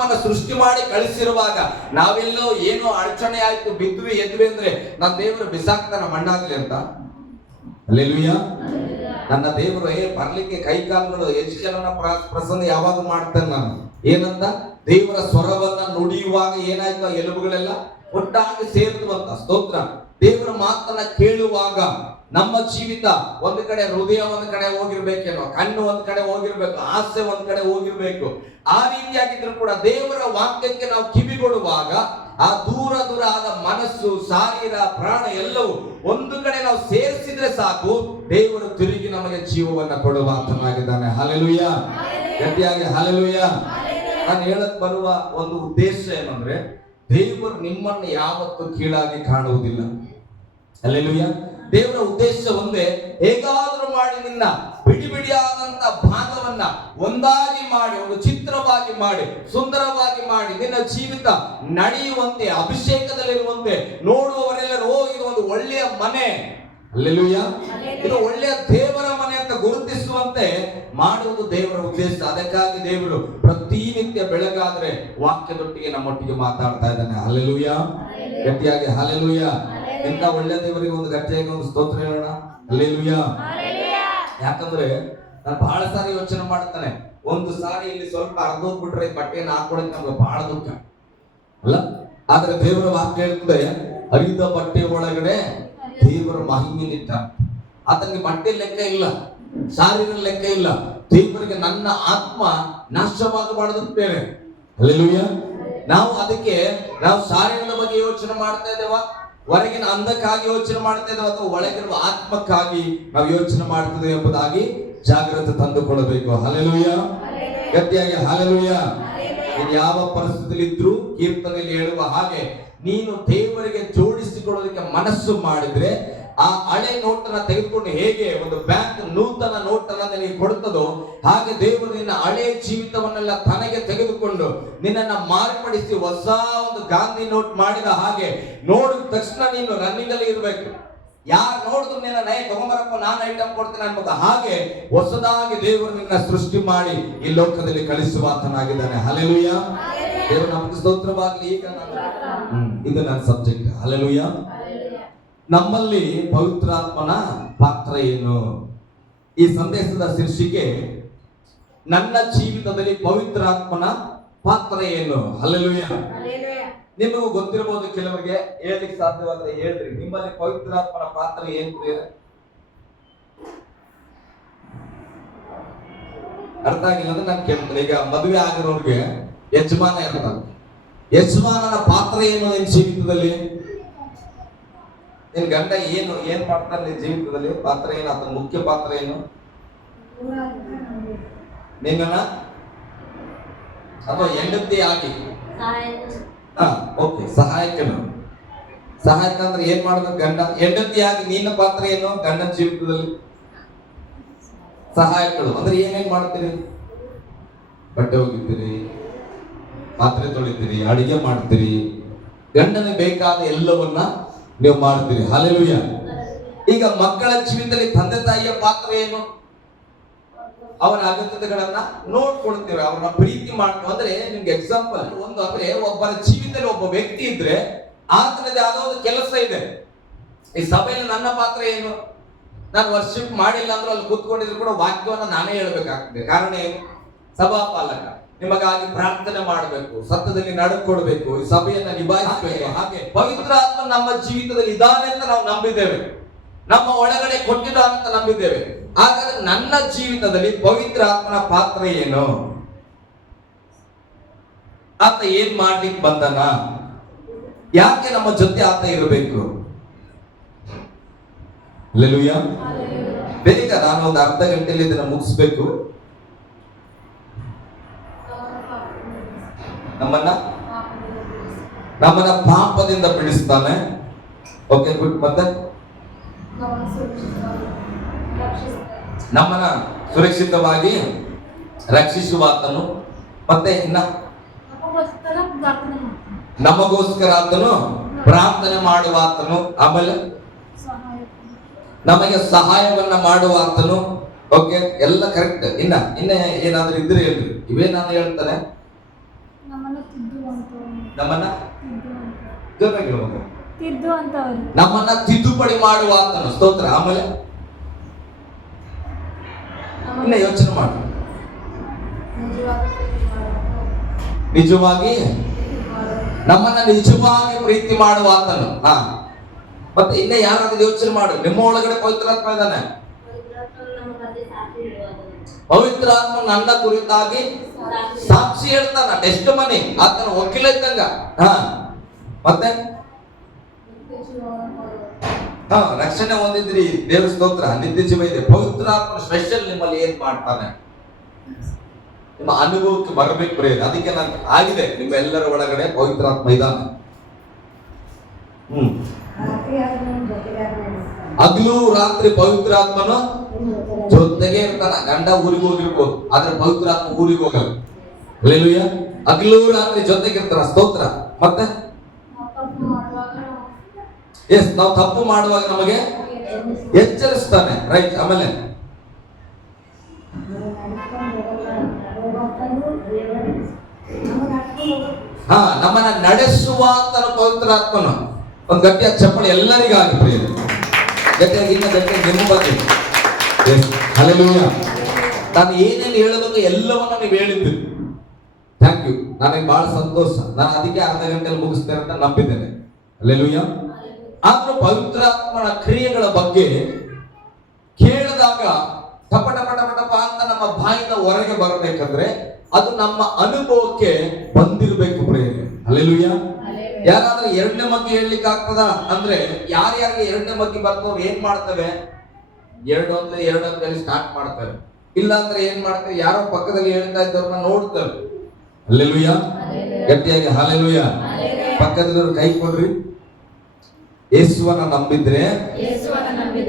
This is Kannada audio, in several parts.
ನಮ್ಮನ್ನ ಸೃಷ್ಟಿ ಮಾಡಿ ಕಳಿಸಿರುವಾಗ ನಾವೆಲ್ಲೋ ಏನೋ ಅಡಚಣೆ ಆಯ್ತು, ಬಿದ್ವಿ ಎದ್ವಿ ಅಂದ್ರೆ ನನ್ನ ದೇವರು ಬಿಸಾಕ್ತಾನ ಮಣ್ಣಾಗ್ಲಿ ಅಂತ? ಹಲ್ಲೆಲೂಯಾ. ನನ್ನ ದೇವರು ಬರ್ಲಿಕ್ಕೆ ಕೈ ಕಾಲುಗಳು ಹೆಚ್ಚಿನ ಪ್ರಸನ್ನ ಯಾವಾಗ ಮಾಡ್ತೇನೆ ನಾನು ಏನಂತ? ದೇವರ ಸ್ವರವನ್ನ ನುಡಿಯುವಾಗ ಏನಾಯ್ತು? ಆ ಎಲುಬುಗಳೆಲ್ಲ ಒಟ್ಟಾಗಿ ಸೇರ್ತವಂತ. ಸ್ತೋತ್ರ. ದೇವರ ಮಾತನ್ನ ಕೇಳುವಾಗ ನಮ್ಮ ಜೀವಿತ ಒಂದು ಕಡೆ, ಹೃದಯ ಒಂದು ಕಡೆ ಹೋಗಿರ್ಬೇಕೇನೋ, ಕಣ್ಣು ಒಂದ್ ಕಡೆ ಹೋಗಿರ್ಬೇಕು, ಆಸೆ ಒಂದ್ ಕಡೆ ಹೋಗಿರ್ಬೇಕು. ಆ ರೀತಿಯಾಗಿದ್ರು ಕೂಡ ದೇವರ ವಾಕ್ಯಕ್ಕೆ ನಾವು ಕಿವಿಗೊಡುವಾಗ ಆ ದೂರ ದೂರ ಆದ ಮನಸ್ಸು, ಶಾರೀರ, ಪ್ರಾಣ ಎಲ್ಲವೂ ಒಂದು ಕಡೆ ನಾವು ಸೇರಿಸಿದ್ರೆ ಸಾಕು, ದೇವರು ತಿರುಗಿ ನಮಗೆ ಜೀವವನ್ನ ಕೊಡುವಂತನಾಗಿದ್ದಾನೆ. ಹಲ್ಲೆಲೂಯಾ. ಗಟ್ಟಿಯಾಗಿ ಹಲ್ಲೆಲೂಯಾ. ನಾನು ಹೇಳಕ್ ಬರುವ ಒಂದು ಉದ್ದೇಶ ಏನಂದ್ರೆ, ದೇವರು ನಿಮ್ಮನ್ನು ಯಾವತ್ತೂ ಕೀಳಾಗಿ ಕಾಣುವುದಿಲ್ಲ. ಹಲ್ಲೆಲೂಯಾ. ದೇವರ ಉದ್ದೇಶ ಒಂದೇ, ಹೇಗಾದ್ರೂ ಮಾಡಿ ನಿನ್ನ ಬಿಡಿ ಬಿಡಿಯಾದಂತ ಭಾಗವನ್ನ ಒಂದಾಗಿ ಮಾಡಿ, ಒಂದು ಚಿತ್ರವಾಗಿ ಮಾಡಿ, ಸುಂದರವಾಗಿ ಮಾಡಿ, ನಿನ್ನ ಜೀವಿತ ನಡೆಯುವಂತೆ, ಅಭಿಷೇಕದಲ್ಲಿರುವಂತೆ, ನೋಡುವವರೆಲ್ಲರೂ ಓ ಇದು ಒಂದು ಒಳ್ಳೆಯ ಮನೆ, ಹಲ್ಲೆಲೂಯಾ, ಇದು ಒಳ್ಳೆಯ ದೇವರ ಮನೆ ಅಂತ ಗುರುತಿಸುವಂತೆ ಮಾಡುವುದು ದೇವರ ಉದ್ದೇಶ. ಅದಕ್ಕಾಗಿ ದೇವರು ಪ್ರತಿನಿತ್ಯ ಬೆಳಗಾದ್ರೆ ವಾಕ್ಯದೊಟ್ಟಿಗೆ ನಮ್ಮೊಟ್ಟಿಗೆ ಮಾತಾಡ್ತಾ ಇದ್ದಾನೆ. ಹಲ್ಲೆಲೂಯಾ. ಗಟ್ಟಿಯಾಗಿ ಹಲ್ಲೆಲೂಯಾ. ಎಂತ ಒಳ್ಳೆ ದೇವರಿಗೆ ಒಂದು ಗಟ್ಟಿಯಾಗಿ ಒಂದು ಸ್ತೋತ್ರ ಹೇಳೋಣ. ಹಲ್ಲೆಲೂಯಾ. ಯಾಕಂದ್ರೆ ನಾನು ಬಹಳ ಸಾರಿ ಯೋಚನೆ ಮಾಡ್ತಾನೆ, ಒಂದು ಸಾರಿ ಇಲ್ಲಿ ಸ್ವಲ್ಪ ಅರ್ಧೋಗ್ಬಿಟ್ರೆ ಬಟ್ಟೆಯನ್ನು ಹಾಕೊಳಕ್ ನಮ್ಗೆ ಬಹಳ ದುಃಖ ಅಲ್ಲ. ಆದ್ರೆ ದೇವರ ವಾಕ್ಯ ಹೇಳ್ತದೆ, ಹರಿದ ಬಟ್ಟೆ ಒಳಗಡೆ ದೇವರ ಮಹಿಮೆ ನಿಂತ. ಆತನಿಗೆ ಬಟ್ಟೆ ಲೆಕ್ಕ ಇಲ್ಲ, ಶಾರೀರ ಲೆಕ್ಕ ಇಲ್ಲ. ದೇವರಿಗೆ ನನ್ನ ಆತ್ಮ ನಾಶವಾಗಬಾರದು ಬೇರೆ. ಹಲ್ಲೆಲೂಯಾ. ನಾವು ಅದಕ್ಕೆ ನಾವು ಶಾರೀರದ ಬಗ್ಗೆ ಯೋಚನೆ ಮಾಡ್ತಾ ಇದ್ದೇವ, ಹೊರಗಿನ ಅಂದಕ್ಕಾಗಿ ಯೋಚನೆ ಮಾಡ್ತಾ ಇದ್ದೇವೆ, ಅಥವಾ ಒಳಗಿರುವ ಆತ್ಮಕ್ಕಾಗಿ ನಾವು ಯೋಚನೆ ಮಾಡ್ತಿದ್ದೇವೆ ಎಂಬುದಾಗಿ ಜಾಗ್ರತೆ ತಂದುಕೊಳ್ಳಬೇಕು. ಹಲ್ಲೆಲೂಯಾ. ಗಟ್ಟಿಯಾಗಿ ಹಲ್ಲೆಲೂಯಾ. ನೀನು ಯಾವ ಪರಿಸ್ಥಿತಿಯಲ್ಲಿ ಇದ್ರೂ ಕೀರ್ತನೆಯಲ್ಲಿ ಹೇಳುವ ಹಾಗೆ, ನೀನು ದೇವರಿಗೆ ಜೋಡಿಸಿಕೊಳ್ಳೋದಕ್ಕೆ ಮನಸ್ಸು ಮಾಡಿದ್ರೆ ಆ ಹಳೆ ನೋಟನ್ನ ತೆಗೆದುಕೊಂಡು ಹೇಗೆ ಒಂದು ಬ್ಯಾಂಕ್ ನೂತನ ನೋಟನ್ನ ನಿನಗೆ ಕೊಡುತ್ತದೋ, ಹಾಗೆ ದೇವರು ನಿನ್ನ ಹಳೆ ಜೀವಿತವನ್ನೆಲ್ಲ ತನಗೆ ತೆಗೆದುಕೊಂಡು ನಿನ್ನನ್ನ ಮಾರ್ಪಡಿಸಿ ಹೊಸ ಒಂದು ಗಾಂಧಿ ನೋಟ್ ಮಾಡಿದ ಹಾಗೆ ನೋಡಿದ ತಕ್ಷಣ ನೀನು ರನ್ನಿಂಗ್ ಅಲ್ಲಿ ಇರಬೇಕು. ಯಾರು ನೋಡಿದ್ರು ನಿನ್ನ ನಯ ತಗೊಂಬರಪ್ಪ, ನಾನು ಐಟಮ್ ಕೊಡ್ತೇನೆ ಅನ್ಬೋದು. ಹಾಗೆ ಹೊಸದಾಗಿ ದೇವರು ನಿನ್ನ ಸೃಷ್ಟಿ ಮಾಡಿ ಈ ಲೋಕದಲ್ಲಿ ಕಳಿಸುವಾತನಾಗಿದ್ದಾನೆ. ಹಲ್ಲೆಲೂಯಾ. ದೇವರು ನಮಗೆ ಸ್ತೋತ್ರವಾಗಲಿ. ಈಗ ಇದು ನನ್ನ ಸಬ್ಜೆಕ್ಟ್. ಹಲ್ಲೆಲೂಯಾ. ನಮ್ಮಲ್ಲಿ ಪವಿತ್ರಾತ್ಮನ ಪಾತ್ರ ಏನು? ಈ ಸಂದೇಶದ ಶೀರ್ಷಿಕೆ, ನನ್ನ ಜೀವಿತದಲ್ಲಿ ಪವಿತ್ರಾತ್ಮನ ಪಾತ್ರ ಏನು? ಹಲ್ಲೆಲೂಯಾ. ನಿಮಗೂ ಗೊತ್ತಿರಬಹುದು, ಕೆಲವರಿಗೆ ಹೇಳಲಿಕ್ಕೆ ಸಾಧ್ಯವಾದರೆ ಹೇಳ್ರಿ, ನಿಮ್ಮಲ್ಲಿ ಪವಿತ್ರಾತ್ಮನ ಪಾತ್ರ ಏನು? ಅರ್ಥ ಆಗಿಲ್ಲ ಅಂದ್ರೆ ನಾನು ಕೇಳ್ತೇನೆ. ಈಗ ಮದುವೆ ಆಗಿರೋರಿಗೆ ಯಜಮಾನ ಇರ್ತಾನೆ, ಯಜಮಾನನ ಪಾತ್ರ ಏನು ನಿನ್ನ ಜೀವಿತದಲ್ಲಿ? ನಿನ್ ಗಂಡ ಏನ್ ಮಾಡ್ತಾನೆ ನಿನ್ ಜೀವಿತದಲ್ಲಿ? ಪಾತ್ರ ಏನು? ಆತನ ಮುಖ್ಯ ಪಾತ್ರ ಏನು? ನಿನ್ನ ಅಥವಾ ಹೆಂಡತಿ ಆಗಿ ಓಕೆ, ಸಹಾಯಕನು. ಸಹಾಯಕ ಅಂದ್ರೆ ಏನ್ ಮಾಡ್ಬೇಕು ಗಂಡ? ಹೆಂಡತಿಯಾಗಿ ನಿನ್ನ ಪಾತ್ರ ಏನು ಗಂಡನ ಜೀವಿತದಲ್ಲಿ? ಸಹಾಯಕರು ಅಂದ್ರೆ ಏನೇನ್ ಮಾಡ್ತೀರಿ? ಬಟ್ಟೆ ಒಗಿತೀರಿ, ಪಾತ್ರೆ ತೊಳಿತೀರಿ, ಅಡಿಗೆ ಮಾಡ್ತೀರಿ, ಗಂಡನಿಗೆ ಬೇಕಾದ ಎಲ್ಲವನ್ನ ನೀವು ಮಾಡ್ತೀರಿ. ಹಲ್ಲೆಲೂಯಾ. ಈಗ ಮಕ್ಕಳ ಜೀವಿತದಲ್ಲಿ ತಂದೆ ತಾಯಿಯ ಪಾತ್ರ ಏನು? ಅವರ ಅಗತ್ಯತೆಗಳನ್ನ ನೋಡ್ಕೊಳ್ತೇವೆ, ಅವ್ರನ್ನ ಪ್ರೀತಿ ಮಾಡ್ತೀವಿ. ಅಂದ್ರೆ ನಿಮ್ಗೆ ಎಕ್ಸಾಂಪಲ್ ಒಂದು, ಅಂದ್ರೆ ಒಬ್ಬರ ಜೀವಿತದಲ್ಲಿ ಒಬ್ಬ ವ್ಯಕ್ತಿ ಇದ್ರೆ ಆತನದೇ ಆದ ಒಂದು ಕೆಲಸ ಇದೆ. ಈ ಸಭೆಯಲ್ಲಿ ನನ್ನ ಪಾತ್ರ ಏನು? ನಾನು ವರ್ಷಿಪ್ ಮಾಡಿಲ್ಲ ಅಂದ್ರೆ ಅಲ್ಲಿ ಕೂತ್ಕೊಂಡಿದ್ರು ಕೂಡ ವಾಕ್ಯವನ್ನ ನಾನೇ ಹೇಳ್ಬೇಕಾಗ್ತದೆ. ಕಾರಣ ಏನು? ಸಭಾಪಾಲಕ. ನಿಮಗಾಗಿ ಪ್ರಾರ್ಥನೆ ಮಾಡಬೇಕು, ಸತ್ಯದಲ್ಲಿ ನಡ್ಕೊಡ್ಬೇಕು, ಈ ಸಭೆಯನ್ನ ನಿಭಾಯಿಸಬೇಕು. ಹಾಗೆ ಪವಿತ್ರಾತ್ಮ ನಮ್ಮ ಜೀವಿತದಲ್ಲಿ ಇದ್ದಾನೆ ಅಂತ ನಾವು ನಂಬಿದ್ದೇವೆ, ನಮ್ಮ ಒಳಗಡೆ ಕೊಟ್ಟಿದ್ದಾನೆ ಅಂತ ನಂಬಿದ್ದೇವೆ. ಹಾಗಾದ್ರೆ ನನ್ನ ಜೀವಿತದಲ್ಲಿ ಪವಿತ್ರಾತ್ಮನ ಪಾತ್ರ ಏನು? ಆತ ಏನ್ ಮಾಡ್ಲಿಕ್ಕೆ ಬಂದನ? ಯಾಕೆ ನಮ್ಮ ಜೊತೆ ಆತ ಇರಬೇಕು? ಹಲ್ಲೆಲೂಯಾ. ಬೇಗ ನಾನು ಒಂದು ಅರ್ಧ ಗಂಟೆಯಲ್ಲಿ ಇದನ್ನ ಮುಗಿಸ್ಬೇಕು. ನಮ್ಮನ್ನ ಪಾಪದಿಂದ ಬಿಡಿಸ್ತಾನೆ. Okay, good. ಮತ್ತೆ ನಮ್ಮನ್ನ ಸುರಕ್ಷಿತವಾಗಿ ರಕ್ಷಿಸುವಾತನು. ಮತ್ತೆ ಇನ್ನ ನಮಗೋಸ್ಕರ ಆತನು ಪ್ರಾರ್ಥನೆ ಮಾಡುವಾತನು. ಆಮೇಲೆ ನಮಗೆ ಸಹಾಯವನ್ನ ಮಾಡುವಾತನು. ಓಕೆ, ಎಲ್ಲ ಕರೆಕ್ಟ್. ಇನ್ನ ಏನಾದ್ರೂ ಇದ್ರೆ ಹೇಳ್ರಿ. ಇವೇ ನಾನು ಹೇಳ್ತಾನೆ. ನಮ್ಮನ್ನ ಜೋರಾಗಿ ಹೇಳ್ಬೇಕು. ತಿದ್ದುವಂತವರು. ನಮ್ಮನ್ನ ತಿದ್ದುಪಡಿ ಮಾಡುವ ಆತನು. ಸ್ತೋತ್ರ. ಆಮೇಲೆ ಇನ್ನ ಯೋಚನೆ ಮಾಡು. ನಿಜವಾಗಿ ನಮ್ಮನ್ನ ನಿಜವಾಗಿ ಪ್ರೀತಿ ಮಾಡುವ ಆತನು. ಮತ್ತೆ ಇನ್ನ ಯಾರಾದ್ರೂ ಯೋಚನೆ ಮಾಡು. ನಿಮ್ಮ ಒಳಗಡೆ ಪವಿತ್ರಾತ್ಮ ಇದ್ದಾನೆ. ಪವಿತ್ರಾತ್ಮ ನನ್ನ ಕುರಿತಾಗಿ ಸಾಕ್ಷಿ ಹೇಳ್ತಾನ. ಟೆಸ್ಟ್ ಮನಿ ಆತನ ವಕೀಲ ಇದ್ದಂಗ. ಮತ್ತೆ ರಕ್ಷಣೆ ಹೊಂದಿದ್ರಿ, ದೇವ್ರ ಸ್ತೋತ್ರ. ನಿತ್ಯ ಜೀವ ಇದೆ. ಪವಿತ್ರಾತ್ಮ ಸ್ಪೆಷಲ್ ನಿಮ್ಮಲ್ಲಿ ಏನ್ ಮಾಡ್ತಾನೆ ನಿಮ್ಮ ಅನುಭವಕ್ಕೆ ಬರಬೇಕು ಪ್ರೇರೆ. ಅದಕ್ಕೆ ನಾನು ಆಗಿದೆ ನಿಮ್ಮ ಎಲ್ಲರ ಒಳಗಡೆ ಪವಿತ್ರಾತ್ಮ ಇದ್ದಾನೆ. ಹಗಲು ರಾತ್ರಿ ಪವಿತ್ರಾತ್ಮನು ಜೊತೆಗೆ ಇರ್ತಾನ. ಗಂಡ ಊರಿಗೆ ಹೋಗಿರ್ಬೋದು, ಆದ್ರೆ ಪವಿತ್ರಾತ್ಮ ಊರಿಗೆ ಹೋಗಲ್ಲ. ಹಲ್ಲೆಲೂಯಾ. ಹಗಲು ರಾತ್ರಿ ಜೊತೆಗೆ ಇರ್ತಾನ. ಸ್ತೋತ್ರ. ಮತ್ತೆ ನಾವು ತಪ್ಪು ಮಾಡುವಾಗ ನಮಗೆ ಎಚ್ಚರಿಸ್ತಾನೆ. ರೈಟ್. ಆಮೇಲೆ ನಮ್ಮನ್ನ ನಡೆಸುವ ತನ್ನ ಪವಿತ್ರಾತ್ಮನು. ಒಂದು ಗಟ್ಟಿಯಾದ ಚಪ್ಪಳಿ ಎಲ್ಲರಿಗಾಗಿ ಪ್ರಿಯ. ಗಟ್ಟಿಯಾಗಿ ಇನ್ನ ಗಟ್ಟಿಯಾಗಿ ನಿಮ್ಮ ಬಗ್ಗೆ. ಹಲ್ಲೆಲೂಯಾ. ನಾನು ಏನೇನು ಹೇಳಬೇಕು ಎಲ್ಲವನ್ನ ನೀವು ಹೇಳಿದ್ದೀರಿ. Thank you. ನನಗೆ ಬಹಳ ಸಂತೋಷ. ನಾನು ಅದಕ್ಕೆ ಅರ್ಧ ಗಂಟೆಯಲ್ಲಿ ಮುಗಿಸ್ತೇನೆ ಅಂತ ನಂಬಿದ್ದೇನೆ. ಹಲ್ಲೆಲೂಯಾ. ಆದ್ರೂ ಪವಿತ್ರಾತ್ಮನ ಕ್ರಿಯೆಗಳ ಬಗ್ಗೆ ಕೇಳಿದಾಗ ಟಪ ಟಪ ಟಪ ಟಪ ಅಂತ ನಮ್ಮ ಬಾಯಿಂದ ಹೊರಗೆ ಬರಬೇಕಂದ್ರೆ ಅದು ನಮ್ಮ ಅನುಭವಕ್ಕೆ ಬಂದಿರಬೇಕು ಪ್ರೇರಣೆ. ಹಲ್ಲೆಲೂಯಾ. ಯಾರಾದ್ರೂ ಎರಡನೇ ಮಗ್ಗಿ ಹೇಳಲಿಕ್ಕೆ ಆಗ್ತದ ಅಂದ್ರೆ ಯಾರ್ಯಾರಿಗೆ ಎರಡನೇ ಮಗ್ಗಿ ಬರ್ತವ್ರು ಏನ್ ಮಾಡ್ತವೆ? ಎರಡೊಂದ್ರಲ್ಲಿ ಸ್ಟಾರ್ಟ್ ಮಾಡ್ತಾರೆ. ಇಲ್ಲ ಅಂದ್ರೆ ಏನ್ ಮಾಡ್ತಾರೆ? ಯಾರೋ ಪಕ್ಕದಲ್ಲಿ ಹೇಳ್ತಾ ಇದ್ದವ್ರನ್ನ ನೋಡ್ತಾರೆ. ಹಲ್ಲೆಲೂಯಾ. ಗಟ್ಟಿಯಾಗಿ ಹಲ್ಲೆಲೂಯಾ. ಪಕ್ಕದಲ್ಲಿರೋ ಕೈ ಕೊಡ್ರಿ. ಯೇಸುವನ್ನ ನಂಬಿದ್ರೆ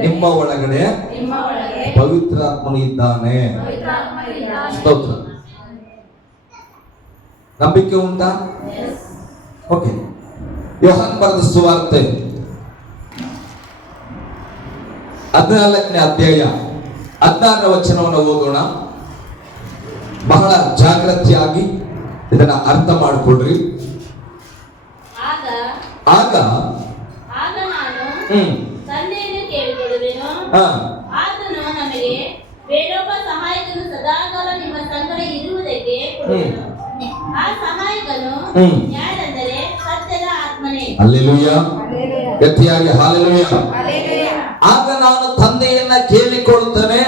ನಿಮ್ಮ ಒಳಗಡೆ ಪವಿತ್ರಾತ್ಮನು ಇದ್ದಾನೆ. ಸ್ತೋತ್ರ. ನಂಬಿಕೆ ಉಂಟಾ? ಓಕೆ. ಯೋಹಾನ್ ಬರೆದ ಸುವಾರ್ತೆ 14ನೇ ಅಧ್ಯಾಯ 16ನೇ ವಚನವನ್ನು ಓದೋಣ. ಬಹಳ ಜಾಗೃತಿಯಾಗಿ ಇದನ್ನ ಅರ್ಥ ಮಾಡಿಕೊಡ್ರಿ. ಆಗ ತಂದೆಯನ್ನು ಕೇಳಿಕೊಳ್ಳುವೆನು. ಆತನು ನಮಗೆ ಬೇರೊಬ್ಬ ಸಹಾಯಕನು ಸದಾಕಾಲ ನಿಮ್ಮ ಸಂಗಡ ಇರುವುದಕ್ಕೆ ಕೊಡುವನು. ಆ ಸಹಾಯಕನು ಯಾರೆಂದರೆ ಸತ್ಯದ ಆತ್ಮನೇ. ಹಲ್ಲೆಲೂಯಾ. ಗಟ್ಟಿಯಾಗಿ ಹಲ್ಲೆಲೂಯಾ. ಆಗ ನಾನು ತಂದೆಯನ್ನ ಕೇಳಿಕೊಳ್ಳುತ್ತೇನೆ,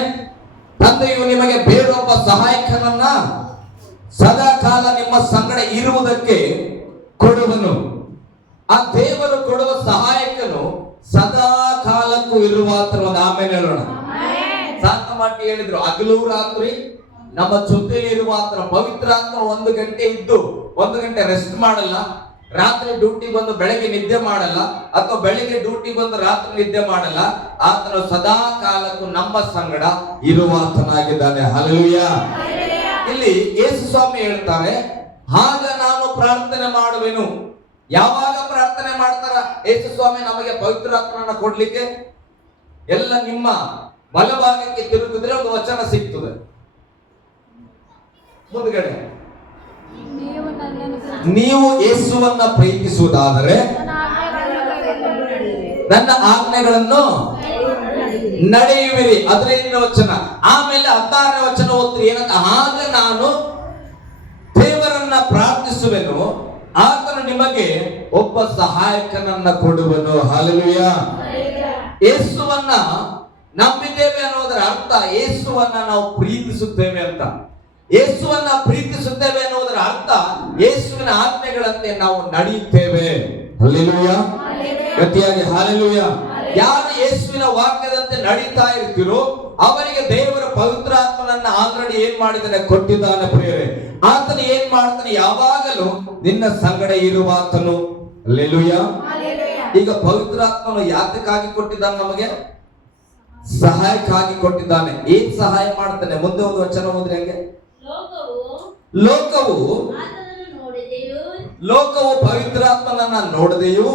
ತಂದೆಯು ನಿಮಗೆ ಬೇರೊಬ್ಬ ಸಹಾಯಕನನ್ನ ಸದಾಕಾಲ ನಿಮ್ಮ ಸಂಗಡ ಇರುವುದಕ್ಕೆ ಕೊಡುವನು. ಆ ದೇವರು ಕೊಡುವ ಸಹಾಯಕನು ಸದಾ ಕಾಲಕ್ಕೂ ಇರುವ ಆಮೇಲೆ ಹೇಳೋಣ. ಸಾಕ ಮಾಡಿ ಹೇಳಿದ್ರು, ಹಗಲು ರಾತ್ರಿ ನಮ್ಮ ಜೊತೆಯಲ್ಲಿ ಇರುವ ಪವಿತ್ರಾತ್ಮ 1 ಗಂಟೆ ಇದ್ದು 1 ಗಂಟೆ ರೆಸ್ಟ್ ಮಾಡಲ್ಲ. ರಾತ್ರಿ ಡ್ಯೂಟಿ ಬಂದು ಬೆಳಗ್ಗೆ ನಿದ್ದೆ ಮಾಡಲ್ಲ, ಅಥವಾ ಬೆಳಿಗ್ಗೆ ಡ್ಯೂಟಿ ಬಂದು ರಾತ್ರಿ ನಿದ್ದೆ ಮಾಡಲ್ಲ. ಆತನು ಸದಾ ಕಾಲಕ್ಕೂ ನಮ್ಮ ಸಂಗಡ ಇರುವಾತನಾಗಿದ್ದಾನೆ. ಹಲ್ಲೆಲೂಯಾ. ಇಲ್ಲಿ ಯೇಸು ಸ್ವಾಮಿ ಹೇಳ್ತಾರೆ, ಆಗ ನಾನು ಪ್ರಾರ್ಥನೆ ಮಾಡುವೆನು. ಯಾವಾಗ ಪ್ರಾರ್ಥನೆ ಮಾಡ್ತಾರ ಯೇಸು ಸ್ವಾಮಿ ನಮಗೆ ಪವಿತ್ರಾತ್ಮನ ಕೊಡ್ಲಿಕ್ಕೆ? ಎಲ್ಲ ನಿಮ್ಮ ಬಲಭಾಗಕ್ಕೆ ತಿರುಗಿದ್ರೆ ಒಂದು ವಚನ ಸಿಗ್ತದೆ. ಮುಂದ್ಗಡೆ ನೀವು ಯೇಸುವನ್ನ ಪ್ರೀತಿಸುವುದಾದರೆ ನನ್ನ ಆಜ್ಞೆಗಳನ್ನು ನಡೆಯುವಿರಿ. 15ನೇ ವಚನ. ಆಮೇಲೆ 16ನೇ ವಚನ ಓದ್ರಿ. ಏನಂತ? ಆಗ ನಾನು ದೇವರನ್ನ ಪ್ರಾರ್ಥಿಸುವೆನು, ಆತನು ನಿಮಗೆ ಒಬ್ಬ ಸಹಾಯಕನನ್ನ ಕೊಡುವನು. ಹಲ್ಲೆಲೂಯಾ. ಯೇಸುವನ್ನ ನಂಬಿದ್ದೇವೆ ಅನ್ನೋದರ ಅರ್ಥ ಯೇಸುವನ್ನ ನಾವು ಪ್ರೀತಿಸುತ್ತೇವೆ ಅಂತ. ಯೇಸುವನ್ನ ಪ್ರೀತಿಸುತ್ತೇವೆ ಅನ್ನೋದರ ಅರ್ಥ ಯೇಸುವಿನ ಆಜ್ಞೆಗಳಂತೆ ನಾವು ನಡೆಯುತ್ತೇವೆ. ಹಲ್ಲೆಲೂಯಾ. ಗಟ್ಟಿಯಾಗಿ ಹಲ್ಲೆಲೂಯಾ. ಯಾರು ಯೇಸುವಿನ ವಾಕ್ಯದಂತೆ ನಡೀತಾ ಇರ್ತೀರೋ ಅವರಿಗೆ ದೇವರ ಪವಿತ್ರಾತ್ಮನನ್ನ ಆಲ್ರೆಡಿ ಏನ್ ಮಾಡಿದ್ದಾನೆ? ಕೊಟ್ಟಿದ್ದಾನೆ ಪ್ರಿಯರೇ. ಆತನು ಏನ್ ಮಾಡ್ತಾನೆ? ಯಾವಾಗಲೂ ನಿನ್ನ ಸಂಗಡ ಇರುವಾತನು. ಹಲ್ಲೆಲೂಯಾ. ಈಗ ಪವಿತ್ರಾತ್ಮನು ಯಾತಕ್ಕಾಗಿ ಕೊಟ್ಟಿದ್ದಾನೆ? ನಮಗೆ ಸಹಾಯಕ್ಕಾಗಿ ಕೊಟ್ಟಿದ್ದಾನೆ. ಏನ್ ಸಹಾಯ ಮಾಡ್ತಾನೆ? ಮುಂದೆ ಒಂದು ವಚನ ಹೋದ್ರೆ ಹಂಗೆ. ಲೋಕವು ಪವಿತ್ರಾತ್ಮನನ್ನ ನೋಡದೆಯೂ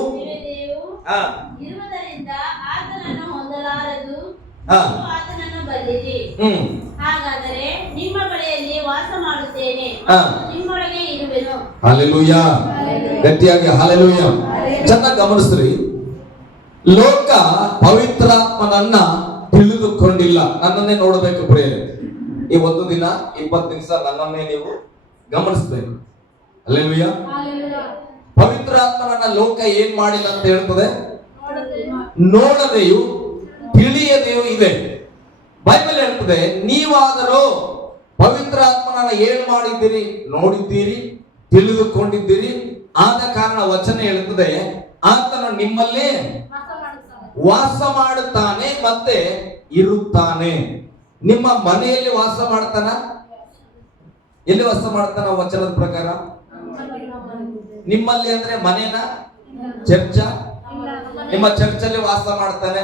ಹಾಗಾದರೆ ನಿಮ್ಮ ಬಳಿಯಲ್ಲಿ ವಾಸ ಮಾಡುತ್ತೇನೆ, ನಿಮ್ಮೊಳಗೆ ಇರುವೆನು. ಹಲ್ಲೆಲೂಯಾ. ಗಟ್ಟಿಯಾಗಿ ಹಲ್ಲೆಲೂಯ. ಚೆನ್ನಾಗಿ ಗಮನಿಸ್ರಿ, ಲೋಕ ಪವಿತ್ರಾತ್ಮನನ್ನ ತಿಳಿದುಕೊಂಡಿಲ್ಲ. ನನ್ನನ್ನೇ ನೋಡಬೇಕು ಪ್ರಿಯರೇ, ಈ ಒಂದು ದಿನ 20 ನಿಮಿಷ ನನ್ನನ್ನೇ ನೀವು ಗಮನಿಸಬೇಕು. ಹಲ್ಲೆಲೂಯ. ಪವಿತ್ರಾತ್ಮನನ್ನ ಲೋಕ ಏನ್ ಮಾಡಿಲ್ಲ ಅಂತ ಹೇಳ್ತದೆ, ನೋಡದೆಯೂ ತಿಳಿಯದೆಯೂ ಇದೆ. ಬೈಬಲ್ ಹೇಳ್ತದೆ, ನೀವಾದರೂ ಪವಿತ್ರಾತ್ಮನನ್ನ ಏನ್ ಮಾಡಿದ್ದೀರಿ, ನೋಡಿದ್ದೀರಿ, ತಿಳಿದುಕೊಂಡಿದ್ದೀರಿ. ಆದ ಕಾರಣ ವಚನ ಹೇಳ್ತದೆ, ಆತನು ನಿಮ್ಮಲ್ಲೇ ವಾಸ ಮಾಡುತ್ತಾನೆ ಮತ್ತೆ ಇರುತ್ತಾನೆ. ನಿಮ್ಮ ಮನೆಯಲ್ಲಿ ವಾಸ ಮಾಡ್ತಾನ? ಎಲ್ಲಿ ವಾಸ ಮಾಡ್ತಾನ? ವಚನದ ಪ್ರಕಾರ ನಿಮ್ಮಲ್ಲಿ ಅಂದ್ರೆ ಮನೇನ, ಚರ್ಚ? ನಿಮ್ಮ ಚರ್ಚಲ್ಲಿ ವಾಸ ಮಾಡ್ತಾನೆ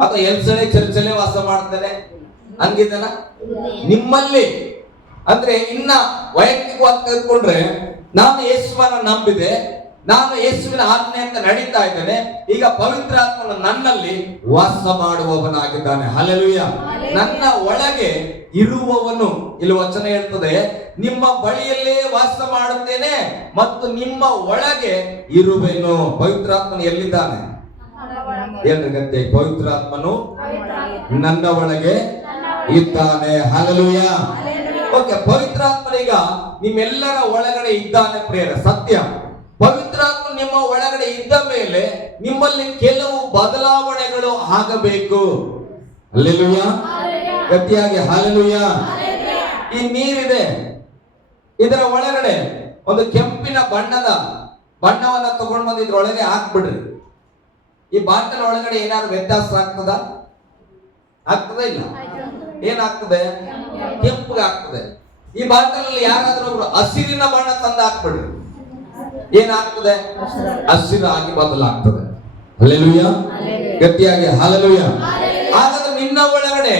ಅಥವಾ ಎಲ್ಸಳೆ ಚರ್ಚಲ್ಲೇ ವಾಸ ಮಾಡ್ತಾನೆ ಹಂಗಿದನ? ನಿಮ್ಮಲ್ಲಿ ಅಂದ್ರೆ ಇನ್ನ ವೈಯಕ್ತಿಕವಾಗಿ ತೆಗೆದುಕೊಂಡ್ರೆ, ನಾನು ಯೇಸುವನ್ನ ನಂಬಿದೆ, ನಾನು ಯೇಸುವಿನ ಆಜ್ಞೆ ಅಂತ ನಡೀತಾ ಇದ್ದೇನೆ, ಈಗ ಪವಿತ್ರಾತ್ಮನು ನನ್ನಲ್ಲಿ ವಾಸ ಮಾಡುವವನಾಗಿದ್ದಾನೆ. ಹಲ್ಲೆಲೂಯ. ನನ್ನ ಒಳಗೆ ಇರುವವನು, ಇಲ್ಲಿ ವಚನ ಹೇಳ್ತದೆ, ನಿಮ್ಮ ಬಳಿಯಲ್ಲೇ ವಾಸ ಮಾಡುತ್ತೇನೆ ಮತ್ತು ನಿಮ್ಮ ಒಳಗೆ ಇರುವೆನು. ಪವಿತ್ರಾತ್ಮನು ಎಲ್ಲಿದ್ದಾನೆ? ಏನು ಗಂಟೆ? ಪವಿತ್ರಾತ್ಮನು ನನ್ನ ಒಳಗೆ ಇದ್ದಾನೆ. ಹಲ್ಲೆಲೂಯ. ಓಕೆ, ಪವಿತ್ರಾತ್ಮನೀಗ ನಿಮ್ಮೆಲ್ಲರ ಒಳಗಡೆ ಇದ್ದಾನೆ ಪ್ರಿಯರೇ, ಸತ್ಯ. ಪವಿತ್ರಾತ್ಮ ನಿಮ್ಮ ಒಳಗಡೆ ಇದ್ದ ಮೇಲೆ ನಿಮ್ಮಲ್ಲಿ ಕೆಲವು ಬದಲಾವಣೆಗಳು ಆಗಬೇಕು. ಹಲ್ಲೆಲೂಯ. ಗಟ್ಟಿಯಾಗಿ ಹಲ್ಲೆಲೂಯ. ಈ ನೀರಿದೆ, ಇದರ ಒಳಗಡೆ ಒಂದು ಕೆಂಪಿನ ಬಣ್ಣವನ್ನ ತಗೊಂಡು ಬಂದು ಇದ್ರೊಳಗೆ ಹಾಕ್ಬಿಡ್ರಿ. ಈ ಬಾಟಲ್ ಒಳಗಡೆ ಏನಾದ್ರು ವ್ಯತ್ಯಾಸ ಆಗ್ತದ? ಇಲ್ಲ. ಏನಾಗ್ತದೆ? ಕೆಂಪುಗೆ ಆಗ್ತದೆ. ಈ ಬಾಟಲ್ ಅಲ್ಲಿ ಯಾರಾದ್ರೂ ಒಬ್ರು ಹಸಿರಿನ ಬಣ್ಣ ತಂದು ಹಾಕ್ಬಿಡ್ರಿ, ಏನಾಗ್ತದೆ? ಹಸಿರಾಗಿ ಬದಲಾಗ್ತದೆ. ಹಲ್ಲೆಲೂಯ. ಗಟ್ಟಿಯಾಗಿ ಹಲ್ಲೆಲೂಯ. ಹಾಗಾದ್ರೆ ನಿನ್ನ ಒಳಗಡೆ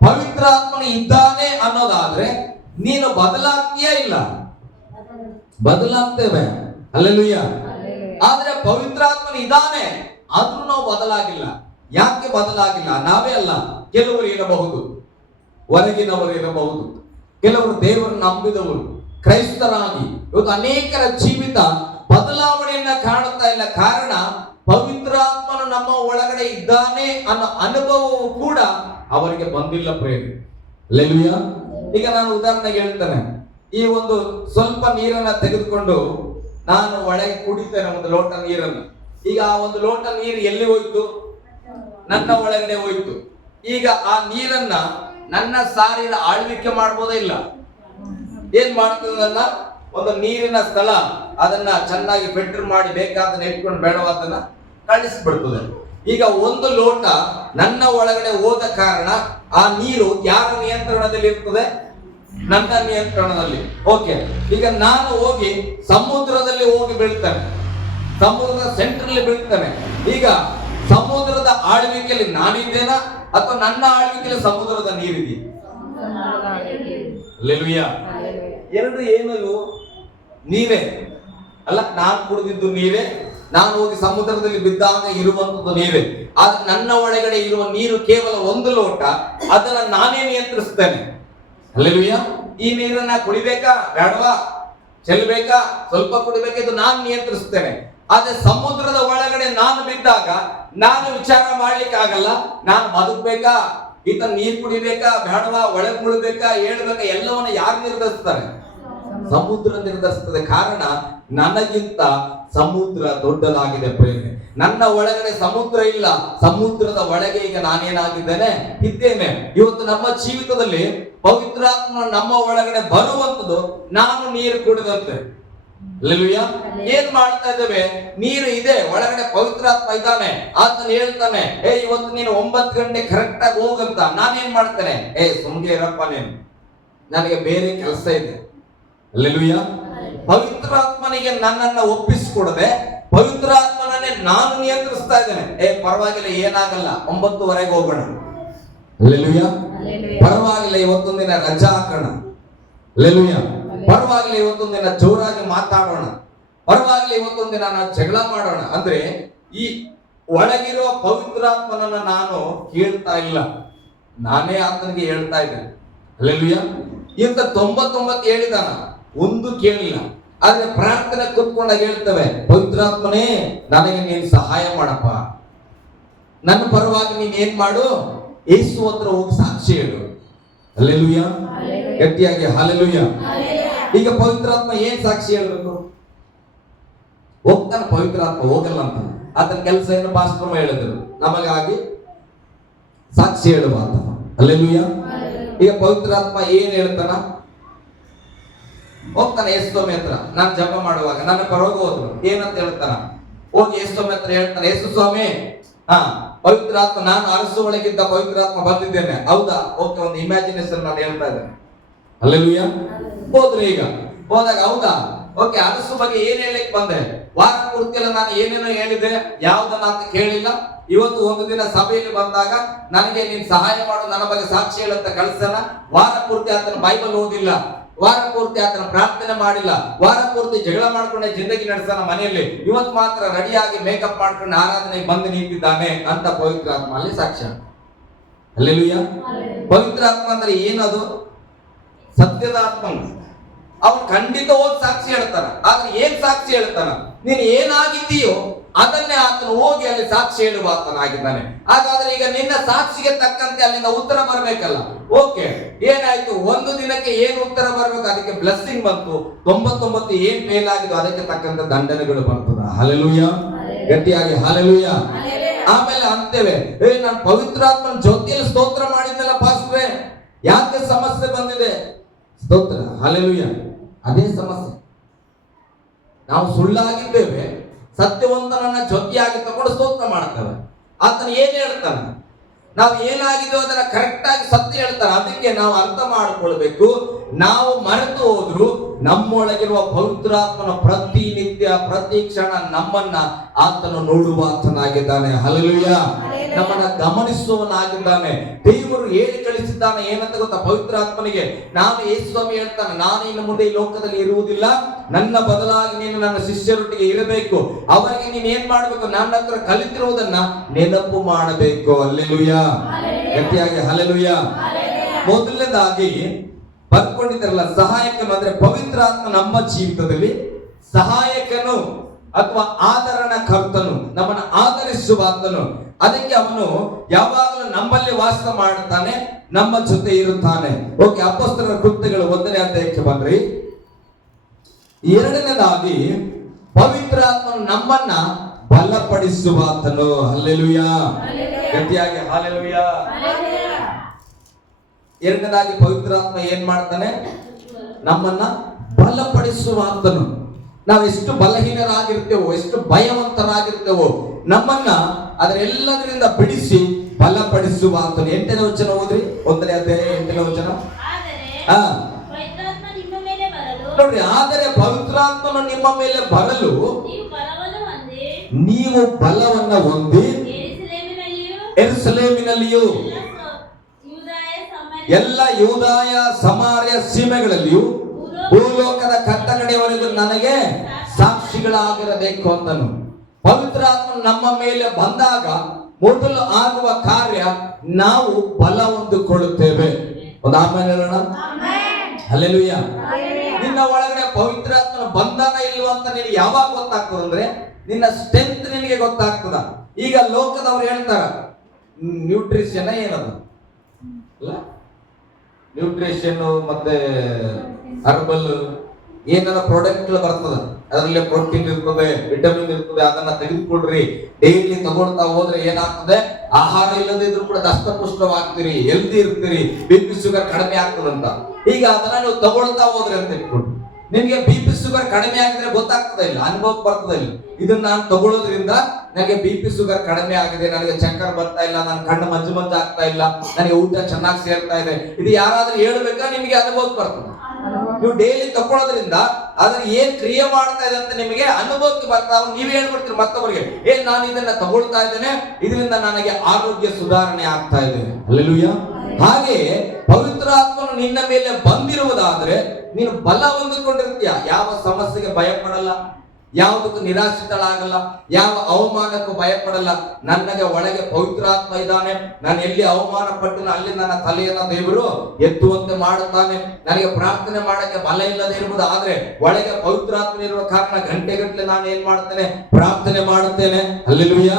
ಪವಿತ್ರಾತ್ಮನು ಇದ್ದಾನೆ ಅನ್ನೋದಾದ್ರೆ ನೀನು ಬದಲಾಗ್ತೀಯಾ? ಇಲ್ಲ, ಬದಲಾಗ್ತೇವೆ. ಹಲ್ಲೆಲೂಯ. ಆದ್ರೆ ಪವಿತ್ರಾತ್ಮನು ಇದ್ದಾನೆ ಆದ್ರೂ ನಾವು ಬದಲಾಗಿಲ್ಲ. ಯಾಕೆ ಬದಲಾಗಿಲ್ಲ? ನಾವೇ ಅಲ್ಲ, ಕೆಲವರು ಇರಬಹುದು, ಹೊರಗಿನವರು ಇರಬಹುದು, ಕೆಲವರು ದೇವರನ್ನು ನಂಬಿದವರು ಕ್ರೈಸ್ತರಾಗಿ ಇವತ್ತು ಅನೇಕರ ಜೀವಿತ ಬದಲಾವಣೆಯನ್ನ ಕಾಣುತ್ತಾ ಇಲ್ಲ. ಕಾರಣ ಪವಿತ್ರಾತ್ಮನು ನಮ್ಮ ಒಳಗಡೆ ಇದ್ದಾನೆ ಅನ್ನೋ ಅನುಭವವು ಕೂಡ ಅವರಿಗೆ ಬಂದಿಲ್ಲ ಪ್ರೇಮ. ಹಲ್ಲೆಲೂಯ. ಈಗ ನಾನು ಉದಾಹರಣೆಗೆ ಹೇಳ್ತೇನೆ, ಈ ಒಂದು ಸ್ವಲ್ಪ ನೀರನ್ನ ತೆಗೆದುಕೊಂಡು ನಾನು ಒಳಗೆ ಕುಡಿತೇನೆ, ಒಂದು ಲೋಟ ನೀರನ್ನು. ಈಗ ಆ ಒಂದು ಲೋಟ ನೀರು ಎಲ್ಲಿ ಹೋಯ್ತು? ನನ್ನ ಒಳಗಡೆ ಹೋಯ್ತು. ಈಗ ಆ ನೀರನ್ನ ನನ್ನ ಸಾರಿನ ಆಳ್ವಿಕೆ ಮಾಡ್ಬೋದೇ? ಇಲ್ಲ. ಏನ್ ಮಾಡ್ತದನ್ನ? ಒಂದು ನೀರಿನ ಸ್ಥಳ ಅದನ್ನ ಚೆನ್ನಾಗಿ ಫಿಲ್ಟರ್ ಮಾಡಿ ಬೇಕಾದನ್ನ ಇಟ್ಕೊಂಡು ಬೇಡವಾದನ್ನ ಕಳಿಸ್ಬಿಡ್ತದೆ. ಈಗ ಒಂದು ಲೋಟ ನನ್ನ ಒಳಗಡೆ ಹೋದ ಕಾರಣ ಆ ನೀರು ಯಾರ ನಿಯಂತ್ರಣದಲ್ಲಿ ಇರ್ತದೆ? ನನ್ನ ನಿಯಂತ್ರಣದಲ್ಲಿ. ಓಕೆ, ಈಗ ನಾನು ಹೋಗಿ ಸಮುದ್ರದಲ್ಲಿ ಹೋಗಿ ಬೀಳ್ತೇನೆ, ಸಮುದ್ರದ ಸೆಂಟ್ರಲ್ಲಿ ಬೀಳ್ತೇನೆ. ಈಗ ಸಮುದ್ರದ ಆಳ್ವಿಕೆಯಲ್ಲಿ ನಾನಿದ್ದೇನಾ ಅಥವಾ ನನ್ನ ಆಳ್ವಿಕೆಯಲ್ಲಿ ಸಮುದ್ರದ ನೀರಿದೆ? ಹಲ್ಲೆಲೂಯ. ಎರಡು ಏನು ಇವು? ನೀರೇ ಅಲ್ಲ, ನಾನು ಕುಡಿದಿದ್ದು ನೀರೇ, ನಾನು ಹೋಗಿ ಸಮುದ್ರದಲ್ಲಿ ಬಿದ್ದಾಗ ಇರುವಂತದ್ದು ನೀರೇ. ಆದ್ರೆ ನನ್ನ ಒಳಗಡೆ ಇರುವ ನೀರು ಕೇವಲ ಒಂದು ಲೋಟ, ಅದನ್ನ ನಾನೇ ನಿಯಂತ್ರಿಸ್ತೇನೆ. ಹಲ್ಲೆಲೂಯ. ಈ ನೀರನ್ನ ಕುಡಿಬೇಕಾ ಬೇಡವಾ, ಚೆಲ್ಲಬೇಕಾ, ಸ್ವಲ್ಪ ಕುಡಿಬೇಕಾ, ಇದು ನಾನು ನಿಯಂತ್ರಿಸ್ತೇನೆ. ಆದ್ರೆ ಸಮುದ್ರದ ಒಳಗಡೆ ನಾನು ಬಿದ್ದಾಗ ನಾನು ವಿಚಾರ ಮಾಡ್ಲಿಕ್ಕೆ ಆಗಲ್ಲ. ನಾನು ಬದುಕ್ಬೇಕಾ, ಈತ ನೀರು ಕುಡಿಬೇಕಾ ಬೇಡವಾ, ಒಳಗೆ ಮುಳ್ಬೇಕಾ, ಹೇಳ್ಬೇಕಾ, ಎಲ್ಲವನ್ನ ಯಾರು ನಿರ್ಧರಿಸ್ತಾರೆ? ಸಮುದ್ರ ನಿರ್ಧರಿಸ್ತದೆ. ಕಾರಣ ನನಗಿಂತ ಸಮುದ್ರ ದೊಡ್ಡದಾಗಿದೆ ಪ್ರೇಮೆ. ನನ್ನ ಒಳಗಡೆ ಸಮುದ್ರ ಇಲ್ಲ, ಸಮುದ್ರದ ಒಳಗೆ ಈಗ ನಾನೇನಾಗಿದ್ದೇನೆ? ಇದ್ದೇನೆ. ಇವತ್ತು ನಮ್ಮ ಜೀವಿತದಲ್ಲಿ ಪವಿತ್ರಾತ್ಮ ನಮ್ಮ ಒಳಗಡೆ ಬರುವಂತದ್ದು ನಾನು ನೀರು ಕುಡಿದಂತೆ. ಹಲ್ಲೆಲೂಯ. ಏನ್ ಮಾಡ್ತಾ ಇದ್ದೇವೆ? ನೀರು ಇದೆ, ಒಳಗಡೆ ಪವಿತ್ರಾತ್ಮ ಇದ್ದಾನೆ. ಆತನ ಹೇಳ್ತಾನೆ, ಇವತ್ತು ನೀನು 9 ಗಂಟೆ ಕರೆಕ್ಟ್ ಆಗಿ ಹೋಗಂತ. ನಾನೇನ್ ಮಾಡ್ತೇನೆ? ಸುಮ್ಗೆ ಇರಪ್ಪ ನೀನು, ನನಗೆ ಬೇರೆ ಕೆಲಸ ಇದೆ. ಹಲ್ಲೆಲೂಯ. ಪವಿತ್ರಾತ್ಮನಿಗೆ ನನ್ನನ್ನ ಒಪ್ಪಿಸಿಕೊಡದೆ ಪವಿತ್ರಾತ್ಮನನ್ನೇ ನಾನು ನಿಯಂತ್ರಿಸ್ತಾ ಇದ್ದೇನೆ. ಪರವಾಗಿಲ್ಲ, ಏನಾಗಲ್ಲ, 9:30 ಹೋಗೋಣ. ಹಲ್ಲೆಲೂಯ. ಪರವಾಗಿಲ್ಲ, ಇವತ್ತೊಂದು ದಿನ ರಜಾ ಹಾಕೋಣ. ಹಲ್ಲೆಲೂಯ. ಪರವಾಗಿಲ್ಲ, ಇವತ್ತೊಂದು ದಿನ ಜೋರಾಗಿ ಮಾತಾಡೋಣ. ಪರವಾಗಿಲ್ಲ, ಇವತ್ತೊಂದು ದಿನ ನಾವು ಜಗಳ ಮಾಡೋಣ. ಅಂದ್ರೆ ಈ ಒಳಗಿರುವ ಪವಿತ್ರಾತ್ಮನನ್ನ ನಾನು ಕೇಳ್ತಾ ಇಲ್ಲ, ನಾನೇ ಆತನಿಗೆ ಹೇಳ್ತಾ ಇದ್ದೇನೆ. ಹಲ್ಲೆಲೂಯ. ಇಂತ 99 ಹೇಳಿದಾನ, ಒಂದು ಕೇಳಿಲ್ಲ. ಆದ್ರೆ ಪ್ರಾರ್ಥನೆ ಕೂತ್ಕೊಂಡಾಗ ಹೇಳ್ತವೆ, ಪವಿತ್ರಾತ್ಮನೇ ನನಗೆ ನೀನು ಸಹಾಯ ಮಾಡಪ್ಪ, ನನ್ನ ಪರವಾಗಿ ನೀನ್ ಏನ್ ಮಾಡು, ಯೇಸು ಹತ್ರ ಹೋಗಿ ಸಾಕ್ಷಿ ಹೇಳು. ಹಲ್ಲೆಲೂಯಾ, ಗಟ್ಟಿಯಾಗಿ ಹಲ್ಲೆಲೂಯಾ. ಈಗ ಪವಿತ್ರಾತ್ಮ ಏನ್ ಸಾಕ್ಷಿ ಹೇಳ್ಬೇಕು? ಹೋಗ್ತಾನೆ ಪವಿತ್ರಾತ್ಮ, ಹೋಗಲ್ಲ ಅಂತ ಆತನ ಕೆಲಸ ಏನು ಪಾಸ್ಟರ್ ಹೇಳಿದ್ರು, ನಮಗಾಗಿ ಸಾಕ್ಷಿ ಹೇಳುವ ಆತ. ಹಲ್ಲೆಲೂಯಾ. ಈಗ ಪವಿತ್ರಾತ್ಮ ಏನ್ ಹೇಳ್ತಾನ? ಹೋಗ್ತಾನೆ ಯೇಸುಸ್ವಾಮಿ ಹತ್ರ. ನಾನು ಜಪ ಮಾಡುವಾಗ ನನ್ನ ಪರವಾಗಿ ಹೋದ್ರು, ಏನಂತ ಹೇಳ್ತಾನ? ಹೋಗಿ ಯೇಸುಸ್ವಾಮಿ ಹತ್ರ ಹೇಳ್ತಾನೆ, ಯೇಸು ಸ್ವಾಮಿ, ಪವಿತ್ರಾತ್ಮ, ನಾನು ಅರಸು ಒಳಗಿದ್ದ ಪವಿತ್ರಾತ್ಮ ಬಂದಿದ್ದೇನೆ. ಹೌದಾ? ಓಕೆ, ಒಂದು ಇಮ್ಯಾಜಿನೇಷನ್ ನಾನು ಹೇಳ್ತಾ ಇದ್ದೇನೆ. ಹಲ್ಲೆಲೂಯಾ. ಹೋದ್ರು. ಈಗ ಹೋದಾಗ ಹೌದಾ, ಓಕೆ, ಅರಸು ಬಗ್ಗೆ ಏನ್ ಹೇಳಿಕ್ ಬಂದೆ? ವಾರ ಪೂರ್ತಿಯಲ್ಲ ನಾನು ಏನೇನೋ ಹೇಳಿದೆ, ಯಾವ್ದನ್ನ ಅಂತ ಕೇಳಿಲ್ಲ. ಇವತ್ತು ಒಂದು ದಿನ ಸಭೆಯಲ್ಲಿ ಬಂದಾಗ ನನಗೆ ನೀನ್ ಸಹಾಯ ಮಾಡು, ನನ್ನ ಬಗ್ಗೆ ಸಾಕ್ಷಿ ಹೇಳಂತ ಕಳ್ಸನ. ವಾರ ಪೂರ್ತಿ ಆತನ ಬೈಬಲ್ ಓದಿಲ್ಲ, ವಾರ ಪೂರ್ತಿ ಆತನ ಪ್ರಾರ್ಥನೆ ಮಾಡಿಲ್ಲ, ವಾರ ಪೂರ್ತಿ ಜಗಳ ಮಾಡ್ಕೊಂಡೆ ಜಿಂದಗಿ ನಡೆಸನ ಮನೆಯಲ್ಲಿ. ಇವತ್ತು ಮಾತ್ರ ರೆಡಿಯಾಗಿ ಮೇಕಪ್ ಮಾಡ್ಕೊಂಡು ಆರಾಧನೆಗೆ ಬಂದು ನಿಂತಿದ್ದಾನೆ ಅಂತ ಪವಿತ್ರಾತ್ಮ ಅಲ್ಲಿ ಸಾಕ್ಷ್ಯ. ಹಲ್ಲೆಲೂಯಾ. ಪವಿತ್ರಾತ್ಮ ಅಂದ್ರೆ ಏನದು? ಸತ್ಯದ ಆತ್ಮ. ಅವನು ಖಂಡಿತ ಹೋಗಿ ಸಾಕ್ಷಿ ಹೇಳ್ತಾನ. ಆದ್ರೆ ಏನ್ ಸಾಕ್ಷಿ ಹೇಳ್ತಾನ? ನೀನು ಏನಾಗಿದ್ದೀಯೋ ಅದನ್ನೇ ಆತನು ಹೋಗಿ ಅಲ್ಲಿ ಸಾಕ್ಷಿ ಹೇಳುವ ಆತನಾಗಿದ್ದಾನೆ. ಹಾಗಾದ್ರೆ ಈಗ ನಿನ್ನ ಸಾಕ್ಷಿಗೆ ತಕ್ಕಂತೆ ಅಲ್ಲಿಂದ ಉತ್ತರ ಬರ್ಬೇಕಲ್ಲ. ಓಕೆ, ಏನಾಯ್ತು? ಒಂದು ದಿನಕ್ಕೆ ಏನು ಉತ್ತರ ಬರ್ಬೇಕು, ಅದಕ್ಕೆ ಬ್ಲೆಸ್ಸಿಂಗ್ ಬಂತು. 99 ಏನ್ ಫೇಲ್ ಆಗಿದ್ದು ಅದಕ್ಕೆ ತಕ್ಕಂತೆ ದಂಡನೆಗಳು ಬರ್ತದ. ಹಲ್ಲೆಲೂಯಾ, ಗಟ್ಟಿಯಾಗಿ ಹಲ್ಲೆಲೂಯಾ. ಆಮೇಲೆ ಅಂತೇವೆ, ನಾನು ಪವಿತ್ರಾತ್ಮನ ಜೊತೆಯಲ್ಲಿ ಸ್ತೋತ್ರ ಮಾಡಿದ್ನಲ್ಲ ಪಾಸ್ಟ್ರೆ, ಯಾಕೆ ಸಮಸ್ಯೆ ಬಂದಿದೆ? ಸ್ತೋತ್ರ, ಹಲ್ಲೆಲೂಯಾ. ಅದೇ ಸಮಸ್ಯೆ. ನಾವು ಸುಳ್ಳಾಗಿದ್ದೇವೆ, ಸತ್ಯವಂತನನ್ನ ಜೊತೆಯಾಗಿ ತಗೊಂಡು ಸ್ತೋತ್ರ ಮಾಡ್ತೇವೆ. ಆತನ ಏನ್ ಹೇಳ್ತಾನೆ? ನಾವು ಏನಾಗಿದೆಯೋ ಅದನ್ನ ಕರೆಕ್ಟ್ ಆಗಿ ಸತ್ಯ ಹೇಳ್ತಾನೆ. ಅದಕ್ಕೆ ನಾವು ಅರ್ಥ ಮಾಡ್ಕೊಳ್ಬೇಕು, ನಾವು ಮರೆತು ಹೋದ್ರು ನಮ್ಮೊಳಗಿರುವ ಪವಿತ್ರಾತ್ಮನ ಪ್ರತಿನಿತ್ಯ ಪ್ರತಿ ಕ್ಷಣ ನಮ್ಮನ್ನ ಆತನು ನೋಡುವ ಆತನಾಗಿದ್ದಾನೆ. ಹಲ್ಲೆಲೂಯಾ. ನಮ್ಮನ್ನ ಗಮನಿಸುವವನಾಗಿದ್ದಾನೆ. ದೇವರು ಹೇಳಿ ಕಳಿಸಿದ್ದಾನೆ ಏನಂತ ಗೊತ್ತಾ? ಪವಿತ್ರಾತ್ಮನಿಗೆ ನಾನು ಯೇಸುಸ್ವಾಮಿ ಹೇಳ್ತಾನೆ, ನಾನು ಇನ್ನು ಮುಂದೆ ಈ ಲೋಕದಲ್ಲಿ ಇರುವುದಿಲ್ಲ, ನನ್ನ ಬದಲಾಗಿ ನೀನು ನನ್ನ ಶಿಷ್ಯರೊಟ್ಟಿಗೆ ಇರಬೇಕು. ಅವರಿಗೆ ನೀನು ಏನ್ ಮಾಡ್ಬೇಕು? ನನ್ನ ಹತ್ರ ಕಲಿತಿರುವುದನ್ನ ನೆನಪು ಮಾಡಬೇಕು. ಹಲ್ಲೆಲೂಯಾ, ಗಟ್ಟಿಯಾಗಿ ಹಲ್ಲೆಲೂಯಾ. ಮೊದಲನೇದಾಗಿ ಬರ್ಕೊಂಡಿದ್ದಾರಲ್ಲ, ಸಹಾಯಕನು ಅಂದ್ರೆ ಪವಿತ್ರಾತ್ಮ ನಮ್ಮ ಜೀವಿತದಲ್ಲಿ ಸಹಾಯಕನು ಅಥವಾ ಆದರಣ ಕರ್ತನು, ನಮ್ಮನ್ನು ಆಧರಿಸುವಾತನು. ಅದಕ್ಕೆ ಅವನು ಯಾವಾಗಲೂ ನಮ್ಮಲ್ಲಿ ವಾಸ ಮಾಡುತ್ತಾನೆ, ನಮ್ಮ ಜೊತೆ ಇರುತ್ತಾನೆ. ಓಕೆ, ಅಪೊಸ್ತಲರ ಕೃತ್ಯಗಳು 1ನೇ ಅಧ್ಯಾಯಕ್ಕೆ ಬಂದ್ರಿ. 2ನೇದಾಗಿ ಪವಿತ್ರಾತ್ಮನು ನಮ್ಮನ್ನ ಬಲಪಡಿಸುವಾತನು. ಹಲ್ಲೆಲೂಯಾ, ಗಟ್ಟಿಯಾಗಿ ಹಲ್ಲೆಲೂಯಾ. 2ನೇದಾಗಿ ಪವಿತ್ರಾತ್ಮ ಏನ್ ಮಾಡ್ತಾನೆ? ನಮ್ಮನ್ನ ಬಲಪಡಿಸುವಾತನು. ನಾವು ಎಷ್ಟು ಬಲಹೀನರಾಗಿರ್ತೇವೋ, ಎಷ್ಟು ಭಯವಂತರಾಗಿರ್ತೇವೋ, ನಮ್ಮನ್ನ ಅದರೆಲ್ಲದರಿಂದ ಬಿಡಿಸಿ ಬಲಪಡಿಸುವಾತನು. 8ನೇ ವಚನ ಓದ್ರಿ, 1ನೇ ಅಧ್ಯಾಯ 8ನೇ ವಚನ. ನೋಡ್ರಿ, ಆದರೆ ಪವಿತ್ರಾತ್ಮನು ನಿಮ್ಮ ಮೇಲೆ ಬರಲು ನೀವು ಬಲವನ್ನ ಹೊಂದಿ ಯೆರೂಸಲೇಮಿನಲ್ಲಿಯೂ ಎಲ್ಲ ಯೂದಾಯ ಸಮಾರ್ಯ ಸೀಮೆಗಳಲ್ಲಿಯೂ ಭೂಲೋಕದ ಕಟ್ಟಕಡೆಯವರೆಗೂ ನನಗೆ ಸಾಕ್ಷಿಗಳಾಗಿರಬೇಕು ಅಂತನು. ಪವಿತ್ರಾತ್ಮ ನಮ್ಮ ಮೇಲೆ ಬಂದಾಗ ಮೊದಲು ಆಗುವ ಕಾರ್ಯ, ನಾವು ಬಲ ಹೊಂದಿಕೊಳ್ಳುತ್ತೇವೆ. ಒಂದು ಆಮೇಲೆ ಹೇಳೋಣ. ಹಲ್ಲೆಲೂಯಾ. ನಿನ್ನ ಒಳಗಡೆ ಪವಿತ್ರಾತ್ಮನ ಬಂಧನ ಇಲ್ವ ಅಂತ ನಿನಗೆ ಯಾವಾಗ ಗೊತ್ತಾಗ್ತದೆ ಅಂದ್ರೆ, ನಿನ್ನ ಸ್ಟ್ರೆಂತ್ ನಿನಗೆ ಗೊತ್ತಾಗ್ತದ. ಈಗ ಲೋಕದವ್ರು ಹೇಳ್ತಾರ ನ್ಯೂಟ್ರಿಷನ್ ಏನದು ಅಲ್ಲ, ನ್ಯೂಟ್ರಿಷನ್ ಮತ್ತೆ ಹರ್ಬಲ್ ಏನಾರ ಪ್ರಾಡಕ್ಟ್ ಬರ್ತದ, ಅದರಲ್ಲಿ ಪ್ರೋಟೀನ್ ಇರ್ತದೆ, ವಿಟಮಿನ್ ಇರ್ತದೆ, ಅದನ್ನ ತೆಗೆದುಕೊಡ್ರಿ. ಡೈಲಿ ತಗೊಳ್ತಾ ಹೋದ್ರೆ ಏನಾಗ್ತದೆ? ಆಹಾರ ಇಲ್ಲದಿದ್ರು ಕೂಡ ದಷ್ಟಪುಷ್ಟವಾಗ್ತೀರಿ, ಹೆಲ್ದಿ ಇರ್ತೀರಿ, BP ಶುಗರ್ ಕಡಿಮೆ ಆಗ್ತದಂತ. ಈಗ ಅದನ್ನ ನೀವು ತಗೊಳ್ತಾ ಹೋದ್ರೆ ಅಂತ ಇಟ್ಕೊಂಡು ನಿಮ್ಗೆ BP ಶುಗರ್ ಕಡಿಮೆ ಆಗಿದ್ರೆ ಗೊತ್ತಾಗ್ತದೆ ಇಲ್ಲ, ಅನುಭವಕ್ಕೆ ಬರ್ತದೆ ಇಲ್ಲ. ಇದನ್ನ ನಾನು ತಗೊಳ್ಳೋದ್ರಿಂದ ನನಗೆ BP ಶುಗರ್ ಕಡಿಮೆ ಆಗಿದೆ, ನನಗೆ ಚಕ್ಕರ್ ಬರ್ತಾ ಇಲ್ಲ, ನನ್ನ ಕಣ್ಣು ಮಂಜು ಮಂಜು ಆಗ್ತಾ ಇಲ್ಲ, ನನಗೆ ಊಟ ಚೆನ್ನಾಗಿ ಸೇರ್ತಾ ಇದೆ. ಇದು ಯಾರಾದ್ರೂ ಹೇಳ್ಬೇಕಾ? ನಿಮ್ಗೆ ಅನುಭವಕ್ಕೆ ಬರ್ತದೆ. ನೀವು ಡೈಲಿ ತಗೊಳ್ಳೋದ್ರಿಂದ ಅದ್ರ ಏನ್ ಕ್ರಿಯೆ ಮಾಡ್ತಾ ಇದೆ ಅಂತ ನಿಮಗೆ ಅನುಭವಕ್ಕೆ ಬರ್ತಾವ. ನೀವ್ ಹೇಳ್ಬಿಡ್ತೀರಿ ಮತ್ತೊಬ್ಬರಿಗೆ, ನಾನು ಇದನ್ನ ತಗೊಳ್ತಾ ಇದ್ದೇನೆ, ಇದರಿಂದ ನನಗೆ ಆರೋಗ್ಯ ಸುಧಾರಣೆ ಆಗ್ತಾ ಇದೆ. ಹಲ್ಲೆಲೂಯಾ. ಹಾಗೆ ಪವಿತ್ರಾತ್ಮನು ನಿನ್ನ ಮೇಲೆ ಬಂದಿರುವುದಾದ್ರೆ ನೀನು ಬಲ ಹೊಂದಿಕೊಂಡಿರ್ತೀಯ. ಯಾವ ಸಮಸ್ಯೆಗೆ ಭಯ ಪಡಲ್ಲ, ಯಾವುದಕ್ಕೂ ನಿರಾಶ್ರಿತಳಾಗಲ್ಲ, ಯಾವ ಅವಮಾನಕ್ಕೂ ಭಯಪಡಲ್ಲ. ನನಗೆ ಒಳಗೆ ಪವಿತ್ರಾತ್ಮ ಇದ್ದಾನೆ, ನಾನು ಎಲ್ಲಿ ಅವಮಾನ ಪಟ್ಟು ಅಲ್ಲಿ ನನ್ನ ತಲೆಯನ್ನ ದೇವರು ಎತ್ತುವಂತೆ ಮಾಡುತ್ತಾನೆ. ನನಗೆ ಪ್ರಾರ್ಥನೆ ಮಾಡಕ್ಕೆ ಬಲ ಇಲ್ಲದೆ ಇರುವುದು, ಆದ್ರೆ ಒಳಗೆ ಪವಿತ್ರಾತ್ಮ ಇರುವ ಕಾರಣ ಗಂಟೆಗಟ್ಟಲೆ ನಾನು ಏನ್ ಮಾಡ್ತೇನೆ, ಪ್ರಾರ್ಥನೆ ಮಾಡುತ್ತೇನೆ. ಹಲ್ಲೆಲೂಯಾ.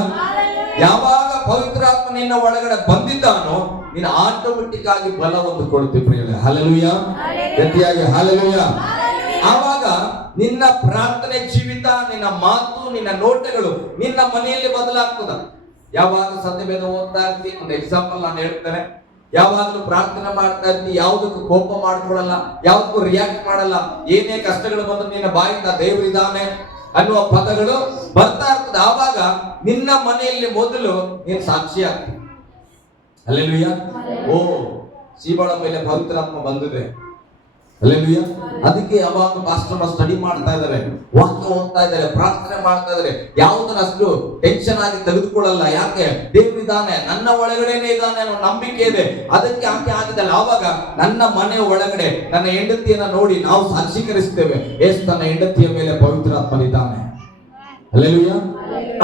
ಯಾವಾಗ ಪವಿತ್ರಾತ್ಮ ನಿನ್ನ ಒಳಗಡೆ ಬಂದಿದ್ದಾನೋ ನೀನು ಆಟೋಮೆಟಿಕ್ ಆಗಿ ಬಲ ಹೊಂದಿಕೊಳ್ಳುತ್ತೀವಿ ಪ್ರಿಯರೇ. ಹಲ್ಲೆಲೂಯಾ. ಗಟ್ಟಿಯಾಗಿ ಹಲ್ಲೆಲೂಯಾ. ಆವಾಗ ನಿನ್ನ ಪ್ರಾರ್ಥನೆ ಜೀವಿತ, ನಿನ್ನ ಮಾತು, ನಿನ್ನ ನೋಟಗಳು ನಿನ್ನ ಮನೆಯಲ್ಲಿ ಬದಲಾಗ್ತದ. ಯಾವಾಗ ಸತ್ಯವೇದ ಓದ್ತಾ ಇರ್ತೀನಿ, ಒಂದು ಎಕ್ಸಾಂಪಲ್ ನಾನು ಹೇಳ್ತೇನೆ. ಯಾವಾಗಲೂ ಪ್ರಾರ್ಥನೆ ಮಾಡ್ತಾ ಇರ್ತೀನಿ, ಯಾವುದಕ್ಕೂ ಕೋಪ ಮಾಡ್ಕೊಳ್ಳಲ್ಲ, ಯಾವುದಕ್ಕೂ ರಿಯಾಕ್ಟ್ ಮಾಡಲ್ಲ. ಏನೇ ಕಷ್ಟಗಳು ಬಂದ್ರು ನಿನ್ನ ಬಾಯಿಂದ ದೇವರಿದ್ದಾನೆ ಅನ್ನುವ ಪದಗಳು ಬರ್ತಾ ಇರ್ತದೆ. ಆವಾಗ ನಿನ್ನ ಮನೆಯಲ್ಲಿ ಮೊದಲು ನೀನು ಸಾಕ್ಷಿ ಆಗ್ತೀನಿ. ಹಲ್ಲೆಲೂಯಾ. ಓ, ಸೀಬಳ ಮೇಲೆ ಪವಿತ್ರಾತ್ಮ ಬಂದಿದೆ. ಹಲ್ಲೆಲೂಯಾ. ಅದಕ್ಕೆ ಯಾವಾಗ ಪಾಸ್ಟರ್ ಸ್ಟಡಿ ಮಾಡ್ತಾ ಇದ್ದಾರೆ, ವಾಕ್ಯ ಓದ್ತಾ ಇದ್ದಾರೆ, ಪ್ರಾರ್ಥನೆ ಮಾಡ್ತಾ ಇದ್ದಾರೆ, ಯಾವುದನ್ನ ಅಷ್ಟು ಟೆನ್ಷನ್ ಆಗಿ ತೆಗೆದುಕೊಳ್ಳಲ್ಲ. ಯಾಕೆ? ದೇವರಿದ್ದಾನೆ, ನನ್ನ ಒಳಗಡೆನೆ ಇದ್ದಾನೆ ಅನ್ನೋ ನಂಬಿಕೆ ಇದೆ. ಅದಕ್ಕೆ ಆಕೆ ಆಗಿದ್ದಲ್ಲ. ಆವಾಗ ನನ್ನ ಮನೆ ಒಳಗಡೆ ನನ್ನ ಹೆಂಡತಿಯನ್ನ ನೋಡಿ ನಾವು ಸಾಕ್ಷೀಕರಿಸ್ತೇವೆ, ಏಸು ತನ್ನ ಹೆಂಡತಿಯ ಮೇಲೆ ಪವಿತ್ರಾತ್ಮನಿದ್ದಾನೆ. ಹಲ್ಲೆಲೂಯಾ.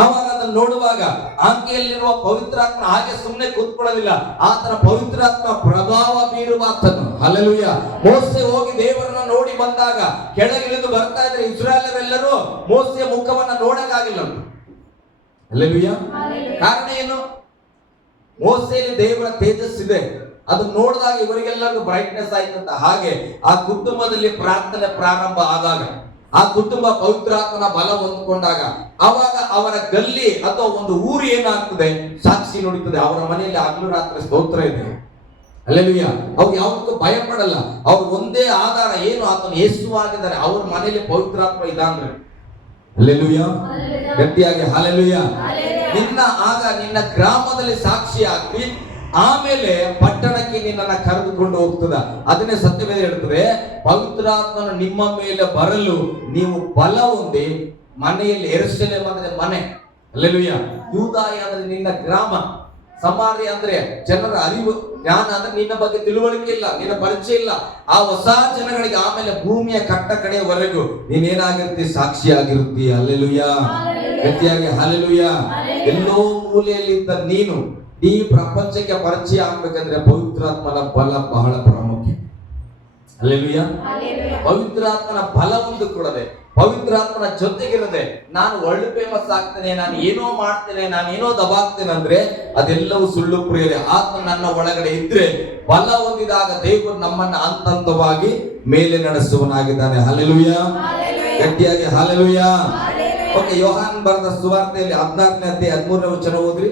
ಆವಾಗ ಅದನ್ನು ನೋಡುವಾಗ ಆಕೆಯಲ್ಲಿರುವ ಪವಿತ್ರಾತ್ಮ ಹಾಗೆ ಸುಮ್ಮನೆ ಕೂತ್ಕೊಳ್ಳೋದಿಲ್ಲ, ಆತನ ಪವಿತ್ರಾತ್ಮ ಪ್ರಭಾವ ಬೀರುವ ಆತನು. ಹಲ್ಲೆಲೂಯಾ. ಮೋಸೆ ಹೋಗಿ ದೇವರನ್ನ ನೋಡಿ ಬಂದಾಗ ಕೆಳಗಿಳಿದು ಬರ್ತಾ ಇದ್ರೆ ಇಸ್ರಾಯೇಲರೆಲ್ಲರೂ ಮೋಸೆಯ ಮುಖವನ್ನ ನೋಡಕ್ಕಾಗಿಲ್ಲ. ಹಲ್ಲೆಲೂಯಾ. ಕಾರಣ ಏನು? ಮೋಸೆಯಲ್ಲಿ ದೇವರ ತೇಜಸ್ಸಿದೆ, ಅದು ನೋಡಿದಾಗ ಇವರಿಗೆಲ್ಲರಿಗೂ ಬ್ರೈಟ್ನೆಸ್ ಆಯ್ತಂತ. ಹಾಗೆ ಆ ಕುಟುಂಬದಲ್ಲಿ ಪ್ರಾರ್ಥನೆ ಪ್ರಾರಂಭ ಆದಾಗ, ಆ ಕುಟುಂಬ ಪವಿತ್ರಾತ್ಮನ ಬಲ ಹೊಂದಿಕೊಂಡಾಗ, ಅವಾಗ ಅವರ ಗಲ್ಲಿ ಅಥವಾ ಒಂದು ಊರು ಏನಾಗ್ತದೆ, ಸಾಕ್ಷಿ ನುಡಿತದೆ. ಅವರ ಮನೆಯಲ್ಲಿ ಹಗಲು ರಾತ್ರಿ ಸ್ತೋತ್ರ ಇದೆ. ಹಲ್ಲೆಲೂಯಾ. ಅವ್ರು ಯಾವುದಕ್ಕೂ ಭಯ ಪಡಲ್ಲ. ಅವ್ರು ಒಂದೇ ಆಧಾರ ಏನು, ಆತನು ಯೇಸು ಆಗಿದ್ದಾರೆ. ಅವ್ರ ಮನೆಯಲ್ಲಿ ಪವಿತ್ರಾತ್ಮ ಇದಾಂದ್ರೆ. ಹಲ್ಲೆಲೂಯಾ. ಗಟ್ಟಿಯಾಗಿ ಹಲ್ಲೆಲೂಯಾ. ನಿನ್ನ ಗ್ರಾಮದಲ್ಲಿ ಸಾಕ್ಷಿ ಆಗ್ತಿ, ಆಮೇಲೆ ಪಟ್ಟಣಕ್ಕೆ ನಿನ್ನನ್ನು ಕರೆದುಕೊಂಡು ಹೋಗ್ತದ. ಅದನ್ನೇ ಸತ್ಯವೇದ ಹೇಳ್ತದೆ, ಪವಿತ್ರಾತ್ಮನು ನಿಮ್ಮ ಮೇಲೆ ಬರಲು ನೀವು ಬಲ ಹೊಂದಿ ಮನೆಯಲ್ಲಿ, ಯೆರೂಸಲೇಮ್ ಅಂದ್ರೆ ಮನೆ, ಹಲ್ಲೆಲೂಯಾ. ಯೂದಾಯ ಅಂದ್ರೆ ನಿನ್ನ ಗ್ರಾಮ, ಸಮಾರ್ಯ ಅಂದ್ರೆ ಜನರ ಅರಿವು ಜ್ಞಾನ ಅಂದ್ರೆ ನಿನ್ನ ಬಗ್ಗೆ ತಿಳುವಳಿಕೆ ಇಲ್ಲ, ನಿನ್ನ ಪರಿಚಯ ಇಲ್ಲ. ಆ ಹೊಸ ಜನಗಳಿಗೆ ಆಮೇಲೆ ಭೂಮಿಯ ಕಟ್ಟ ಕಡೆಯವರೆಗೂ ನೀನೇನಾಗಿರ್ತಿ, ಸಾಕ್ಷಿಯಾಗಿರುತ್ತಿ. ಹಲ್ಲೆಲೂಯಾ. ಗಟ್ಟಿಯಾಗಿ ಹಲ್ಲೆಲೂಯಾ. ಎಲ್ಲೋ ಮೂಲೆಯಲ್ಲಿದ್ದ ನೀನು ಈ ಪ್ರಪಂಚಕ್ಕೆ ಪರಿಚಯ ಆಗ್ಬೇಕಂದ್ರೆ ಪವಿತ್ರಾತ್ಮನ ಬಲ ಬಹಳ ಪ್ರಾಮುಖ್ಯ. ಹಲ್ಲೆಲೂಯಾ. ಪವಿತ್ರಾತ್ಮನ ಬಲ ಹೊಂದಿಕೊಳ್ಳದೆ, ಪವಿತ್ರಾತ್ಮನ ಜೊತೆಗಿರದೆ ನಾನು ವರ್ಲ್ಡ್ ಫೇಮಸ್ ಆಗ್ತೇನೆ, ನಾನು ಏನೋ ಮಾಡ್ತೇನೆ, ನಾನು ಏನೋ ದಬಾಗ್ತೇನೆ ಅಂದ್ರೆ ಅದೆಲ್ಲವೂ ಸುಳ್ಳು ಪ್ರಿಯರೇ. ಆತ್ಮ ನನ್ನ ಒಳಗಡೆ ಇದ್ರೆ, ಬಲ ಹೊಂದಿದಾಗ ದೇವರು ನಮ್ಮನ್ನ ಹಂತವಾಗಿ ಮೇಲೆ ನಡೆಸುವನಾಗಿದ್ದಾನೆ. ಹಲ್ಲೆಲೂಯಾ. ಗಟ್ಟಿಯಾಗಿ ಹಲ್ಲೆಲೂಯಾ. ಓಕೆ, ಯೋಹಾನ್ ಬರೆದ ಸುವಾರ್ತೆಯಲ್ಲಿ 14ನೇ ಅಧ್ಯಾಯ 13ನೇ ವಚನ ಓದ್ರಿ.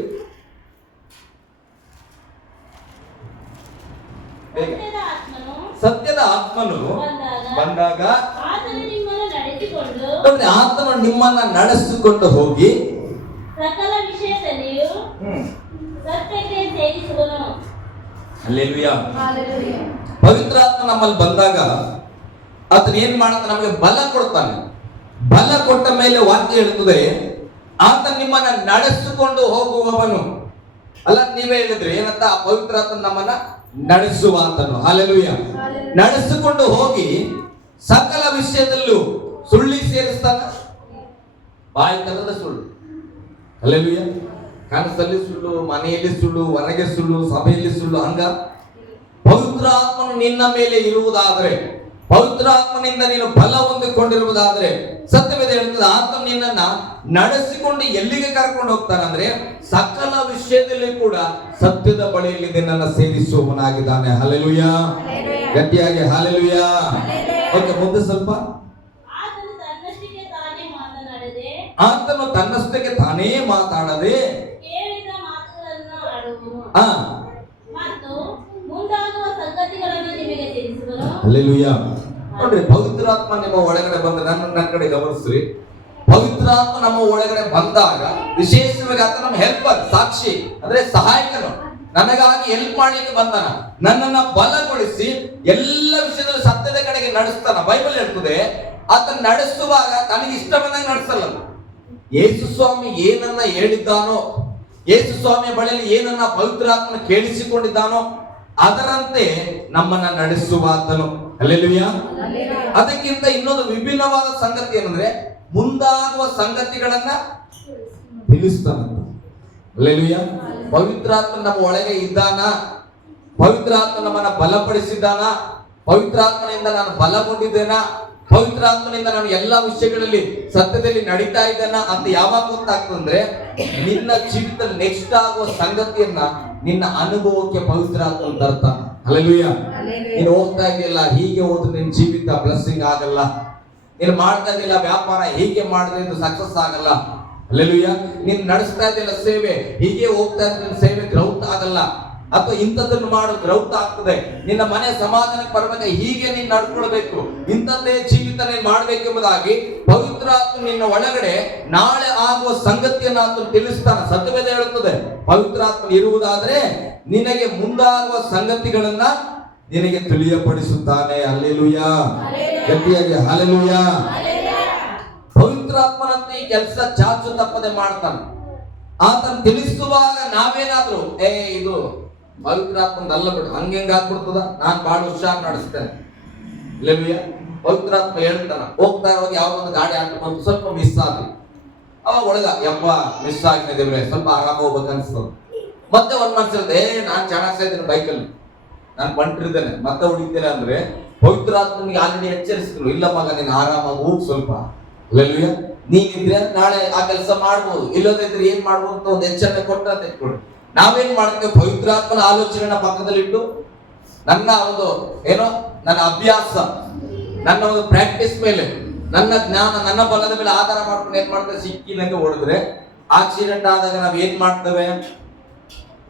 ಸತ್ಯದ ಆತ್ಮನು ಬಂದಾಗ ಆತನು ನಿಮ್ಮನ್ನ ನಡೆಸಿಕೊಂಡು ಹೋಗಿ ಸಕಲ ವಿಷಯದಲ್ಲಿಯೂ ಸತ್ಯಕ್ಕೆ ಸೇರಿಸುವನು. ಹಲ್ಲೆಲೂಯಾ. ಪವಿತ್ರಾತ್ಮ ನಮ್ಮಲ್ಲಿ ಬಂದಾಗ ಆತನು ಏನ್ ಮಾಡ್ತಾನೆ, ನಮಗೆ ಬಲ ಕೊಡ್ತಾನೆ. ಬಲ ಕೊಟ್ಟ ಮೇಲೆ ವಾಕ್ಯ ಹೇಳ್ತದೆ, ಆತ ನಿಮ್ಮನ್ನ ನಡೆಸಿಕೊಂಡು ಹೋಗುವವನು. ಅಲ್ಲ, ನೀವೇ ಹೇಳಿದ್ರಿ ಏನಂತ, ಆ ಪವಿತ್ರಾತ್ಮ ನಮ್ಮನ್ನ ನಡೆಸುವ ಅಂತನು. ಹಲ್ಲೆಲೂಯಾ. ನಡೆಸಿಕೊಂಡು ಹೋಗಿ ಸಕಲ ವಿಷಯದಲ್ಲೂ ಸುಳ್ಳಿ ಸೇರಿಸ್ತಾನ. ಬಾಯಿ ತರದ ಸುಳ್ಳು. ಹಲ್ಲೆಲೂಯಾ. ಕನಸಲ್ಲಿ ಸುಳ್ಳು, ಮನೆಯಲ್ಲಿ ಸುಳ್ಳು, ಹೊರಗೆ ಸುಳ್ಳು, ಸಭೆಯಲ್ಲಿ ಸುಳ್ಳು. ಹಂಗ ಪವಿತ್ರಾತ್ಮನು ನಿನ್ನ ಮೇಲೆ ಇರುವುದಾದ್ರೆ, ಪವಿತ್ರಾತ್ಮನಿಂದ ನೀನು ಬಲ ಹೊಂದಿಕೊಂಡಿರುವುದಾದ್ರೆ, ಸತ್ಯವೇದ ಹೇಳ್ತದೆ ಆತ ನಿನ್ನನ್ನ ನಡೆಸಿಕೊಂಡು ಎಲ್ಲಿಗೆ ಕರ್ಕೊಂಡು ಹೋಗ್ತಾನಂದ್ರೆ ಸಕಲ ವಿಷಯದಲ್ಲಿ ಕೂಡ ಸತ್ಯದ ಬಳಿಯಲ್ಲಿ ನಿನ್ನನ್ನು ಸೇರಿಸುವವನಾಗಿದ್ದಾನೆ. ಹಲ್ಲೆಲೂಯಾ. ಗಟ್ಟಿಯಾಗಿ ಹಲ್ಲೆಲೂಯಾ. ಓಕೆ, ಮುಂದೆ ಸ್ವಲ್ಪ. ಆತನು ತನ್ನಷ್ಟಕ್ಕೆ ತಾನೇ ಮಾತಾಡದೆ ಕೇಳಿದ ಮಾತುಗಳನ್ನು ಆಡುವನು ಮತ್ತು ಮುಂದಾಗುವ ಸಂಗತಿಗಳನ್ನು ನಿಮಗೆ ತಿಳಿಸುವನು. ಹಲ್ಲೆಲೂಯಾ. ನೋಡ್ರಿ, ಪವಿತ್ರಾತ್ಮ ನಿಮ್ಮ ಒಳಗಡೆ ಬಂದ, ನನ್ನ ಕಡೆ ಗಮನಿಸ್ರಿ. ಪವಿತ್ರಾತ್ಮ ನಮ್ಮ ಒಳಗಡೆ ಬಂದಾಗ ವಿಶೇಷವಾಗಿ ಆತ ನಮ್ಮ ಹೆಲ್ಪರ್, ಸಾಕ್ಷಿ ಅಂದ್ರೆ ಸಹಾಯಕನು. ನನಗಾಗಿ ಹೆಲ್ಪ್ ಮಾಡ್ಲಿಕ್ಕೆ ಬಂದನ, ನನ್ನನ್ನ ಬಲಗೊಳಿಸಿ ಎಲ್ಲ ವಿಷಯದಲ್ಲಿ ಸತ್ಯದ ಕಡೆಗೆ ನಡೆಸ್ತಾನ. ಬೈಬಲ್ ಹೇಳ್ತದೆ ಆತ ನಡೆಸುವಾಗ ತನಗೆ ಇಷ್ಟ ಬಂದಂಗೆ ನಡೆಸಲ್ಲ. ಯೇಸು ಸ್ವಾಮಿ ಏನನ್ನ ಹೇಳಿದ್ದಾನೋ, ಯೇಸು ಸ್ವಾಮಿಯ ಬಳಿಯಲ್ಲಿ ಏನನ್ನ ಪವಿತ್ರಾತ್ಮನ ಕೇಳಿಸಿಕೊಂಡಿದ್ದಾನೋ ಅದರಂತೆ ನಮ್ಮನ್ನ ನಡೆಸುವ ಆತನು. ಹಲ್ಲೆಲೂಯಾ. ಅದಕ್ಕಿಂತ ಇನ್ನೊಂದು ವಿಭಿನ್ನವಾದ ಸಂಗತಿ ಏನಂದ್ರೆ, ಮುಂದಾಗುವ ಸಂಗತಿಗಳನ್ನ ತಿಳಿಸ್ತಾನಂತ. ಹಲ್ಲೆಲೂಯಾ. ಪವಿತ್ರಾತ್ಮ ನಮ್ಮ ಒಳಗೆ ಇದ್ದಾನ, ಪವಿತ್ರಾತ್ಮ ನಮ್ಮನ್ನ ಬಲಪಡಿಸಿದ್ದಾನ, ಪವಿತ್ರಾತ್ಮನಿಂದ ನಾನು ಬಲಗೊಂಡಿದ್ದೇನ, ಪವಿತ್ರಾತ್ಮನಿಂದ ನಾನು ಎಲ್ಲಾ ವಿಷಯಗಳಲ್ಲಿ ಸತ್ಯದಲ್ಲಿ ನಡೀತಾ ಇದ್ದೇನ ಅಂತ ಯಾವಾಗ ಗೊತ್ತಾಗ್ತಂದ್ರೆ ನಿನ್ನ ಜೀವಿತದಲ್ಲಿ ನೆಕ್ಸ್ಟ್ ಆಗುವ ಸಂಗತಿಯನ್ನ ನಿನ್ನ ಅನುಭವಕ್ಕೆ ಪವಿತ್ರಾತ್ಮ ತರ್ತಾನ. ಹಲ್ಲೆಲೂಯಾ. ನೀನು ಹೋಗ್ತಾ ಇದೆಯಲ್ಲ, ಹೀಗೆ ಹೋದ್ರೆ ನಿನ್ನ ಜೀವಿತ ಬ್ಲೆಸ್ಸಿಂಗ್ ಆಗಲ್ಲ. ನೀನು ಮಾಡ್ತಾ ಇದೆಯಲ್ಲ ವ್ಯಾಪಾರ, ಹೀಗೆ ಮಾಡಿದ್ರೆ ಇದು ಸಕ್ಸಸ್ ಆಗಲ್ಲ. ಹಲ್ಲೆಲೂಯಾ. ನೀನು ನಡೆಸ್ತಾ ಇದೆಯಲ್ಲ ಸೇವೆ, ಹೀಗೆ ಹೋಗ್ತಾ ಇದ್ರೆ ಸೇವೆ ಗ್ರೌತ್ ಆಗಲ್ಲ. ಅಥವಾ ಇಂಥದ್ದನ್ನು ಮಾಡು ಗ್ರೌತ್ ಆಗ್ತದೆ. ನಿನ್ನ ಮನೆ ಸಮಾಧಾನಕ್ಕೆ ಬರಬೇಕು, ಹೀಗೆ ನೀನು ನಡ್ಕೊಳ್ಬೇಕು, ಇಂಥದ್ದೇ ಜೀವಿತ ನೀನು ಮಾಡ್ಬೇಕೆಂಬುದಾಗಿ ಪವಿತ್ರಾತ್ಮ ನಿನ್ನ ಒಳಗಡೆ ನಾಳೆ ಆಗುವ ಸಂಗತಿಯನ್ನು ಆತನು ತಿಳಿಸ್ತಾನೆ. ಸತ್ಯವೇದ ಹೇಳುತ್ತದೆ, ಪವಿತ್ರಾತ್ಮ ಇರುವುದಾದ್ರೆ ನಿನಗೆ ಮುಂದಾಗುವ ಸಂಗತಿಗಳನ್ನ ನಿನಗೆ ತಿಳಿಯಪಡಿಸುತ್ತಾನೆ. ಹಲ್ಲೆಲೂಯಾ. ಗಟ್ಟಿಯಾಗಿ ಹಲ್ಲೆಲೂಯಾ. ಪವಿತ್ರಾತ್ಮನಂತೆ ಈ ಕೆಲಸ ಚಾಚು ತಪ್ಪದೆ ಮಾಡ್ತಾನೆ. ಆತನ ತಿಳಿಸುವಾಗ ನಾವೇನಾದ್ರೂ ಇದು ಪವಿತ್ರಾತ್ಮದಲ್ಲ ಬಿಡು, ಹಂಗೆಂಗ ಆಗ್ಬಿಡ್ತದ, ನಾನ್ ಬಹಳ ಹುಷಾರ್ ನಡೆಸ್ತೇನೆ. ಹಲ್ಲೆಲೂಯಾ. ಪವಿತ್ರಾತ್ಮ ಹೇಳ್ತಾನ, ಹೋಗ್ತಾ ಇರುವಾಗ ಯಾವ್ದೊಂದು ಗಾಡಿ ಆಟ ಬಂತು, ಸ್ವಲ್ಪ ಮಿಸ್ ಆದ್ರಿ, ಅವಾಗ ಒಳಗ ಯಪ್ಪ ಮಿಸ್ ಆಗಿದ್ದೇವೆ, ಸ್ವಲ್ಪ ಆರಾಮ ಹೋಗ್ಬೇಕು ಅನ್ಸ್ತದ. ಮತ್ತೆ ಒಂದ್ ಮನ್ಸಿರುತ್ತೆ, ನಾನ್ ಚೆನ್ನಾಗ್ತಾ ಇದ್ದೇನೆ ಬೈಕಲ್ಲಿ, ನಾನು ಬಂಟಿರ್ತೇನೆ, ಮತ್ತೆ ಹೊಡಿತೇನೆ ಅಂದ್ರೆ ಪವಿತ್ರಾತ್ಮನಿಗೆ ಆಲ್ರೆಡಿ ಎಚ್ಚರಿಸಿದ್ರು, ಇಲ್ಲ ಮಗ ನೀನು ಆರಾಮಾಗಿ ಹೋಗ್ ಸ್ವಲ್ಪ. ಹಲ್ಲೆಲೂಯಾ. ನೀನಿದ್ರೆ ನಾಳೆ ಆ ಕೆಲಸ ಮಾಡ್ಬೋದು, ಇಲ್ಲದಿದ್ರೆ ಏನ್ ಮಾಡ್ಬೋದು ಅಂತ ಒಂದು ಎಚ್ಚರಿಕೆ ಕೊಟ್ಟ ತೆಗೆದುಕೊಳ್ಳಿ. ನಾವೇನ್ ಮಾಡ್ತೇವೆ, ಪವಿತ್ರಾತ್ಮನ ಆಲೋಚನೆನ ಪಕ್ಕದಲ್ಲಿಟ್ಟು ನನ್ನ ಒಂದು ನನ್ನ ಅಭ್ಯಾಸ, ನನ್ನ ಒಂದು ಪ್ರಾಕ್ಟೀಸ್ ಮೇಲೆ, ನನ್ನ ಜ್ಞಾನ, ನನ್ನ ಬಲದ ಮೇಲೆ ಆಧಾರ ಮಾಡ್ಕೊಂಡು ಏನ್ ಮಾಡ್ತೇವೆ, ಸಿಕ್ಕಿದಂಗೆ ಹೊಡೆದ್ರೆ ಆಕ್ಸಿಡೆಂಟ್ ಆದಾಗ ನಾವ್ ಏನ್ ಮಾಡ್ತೇವೆ,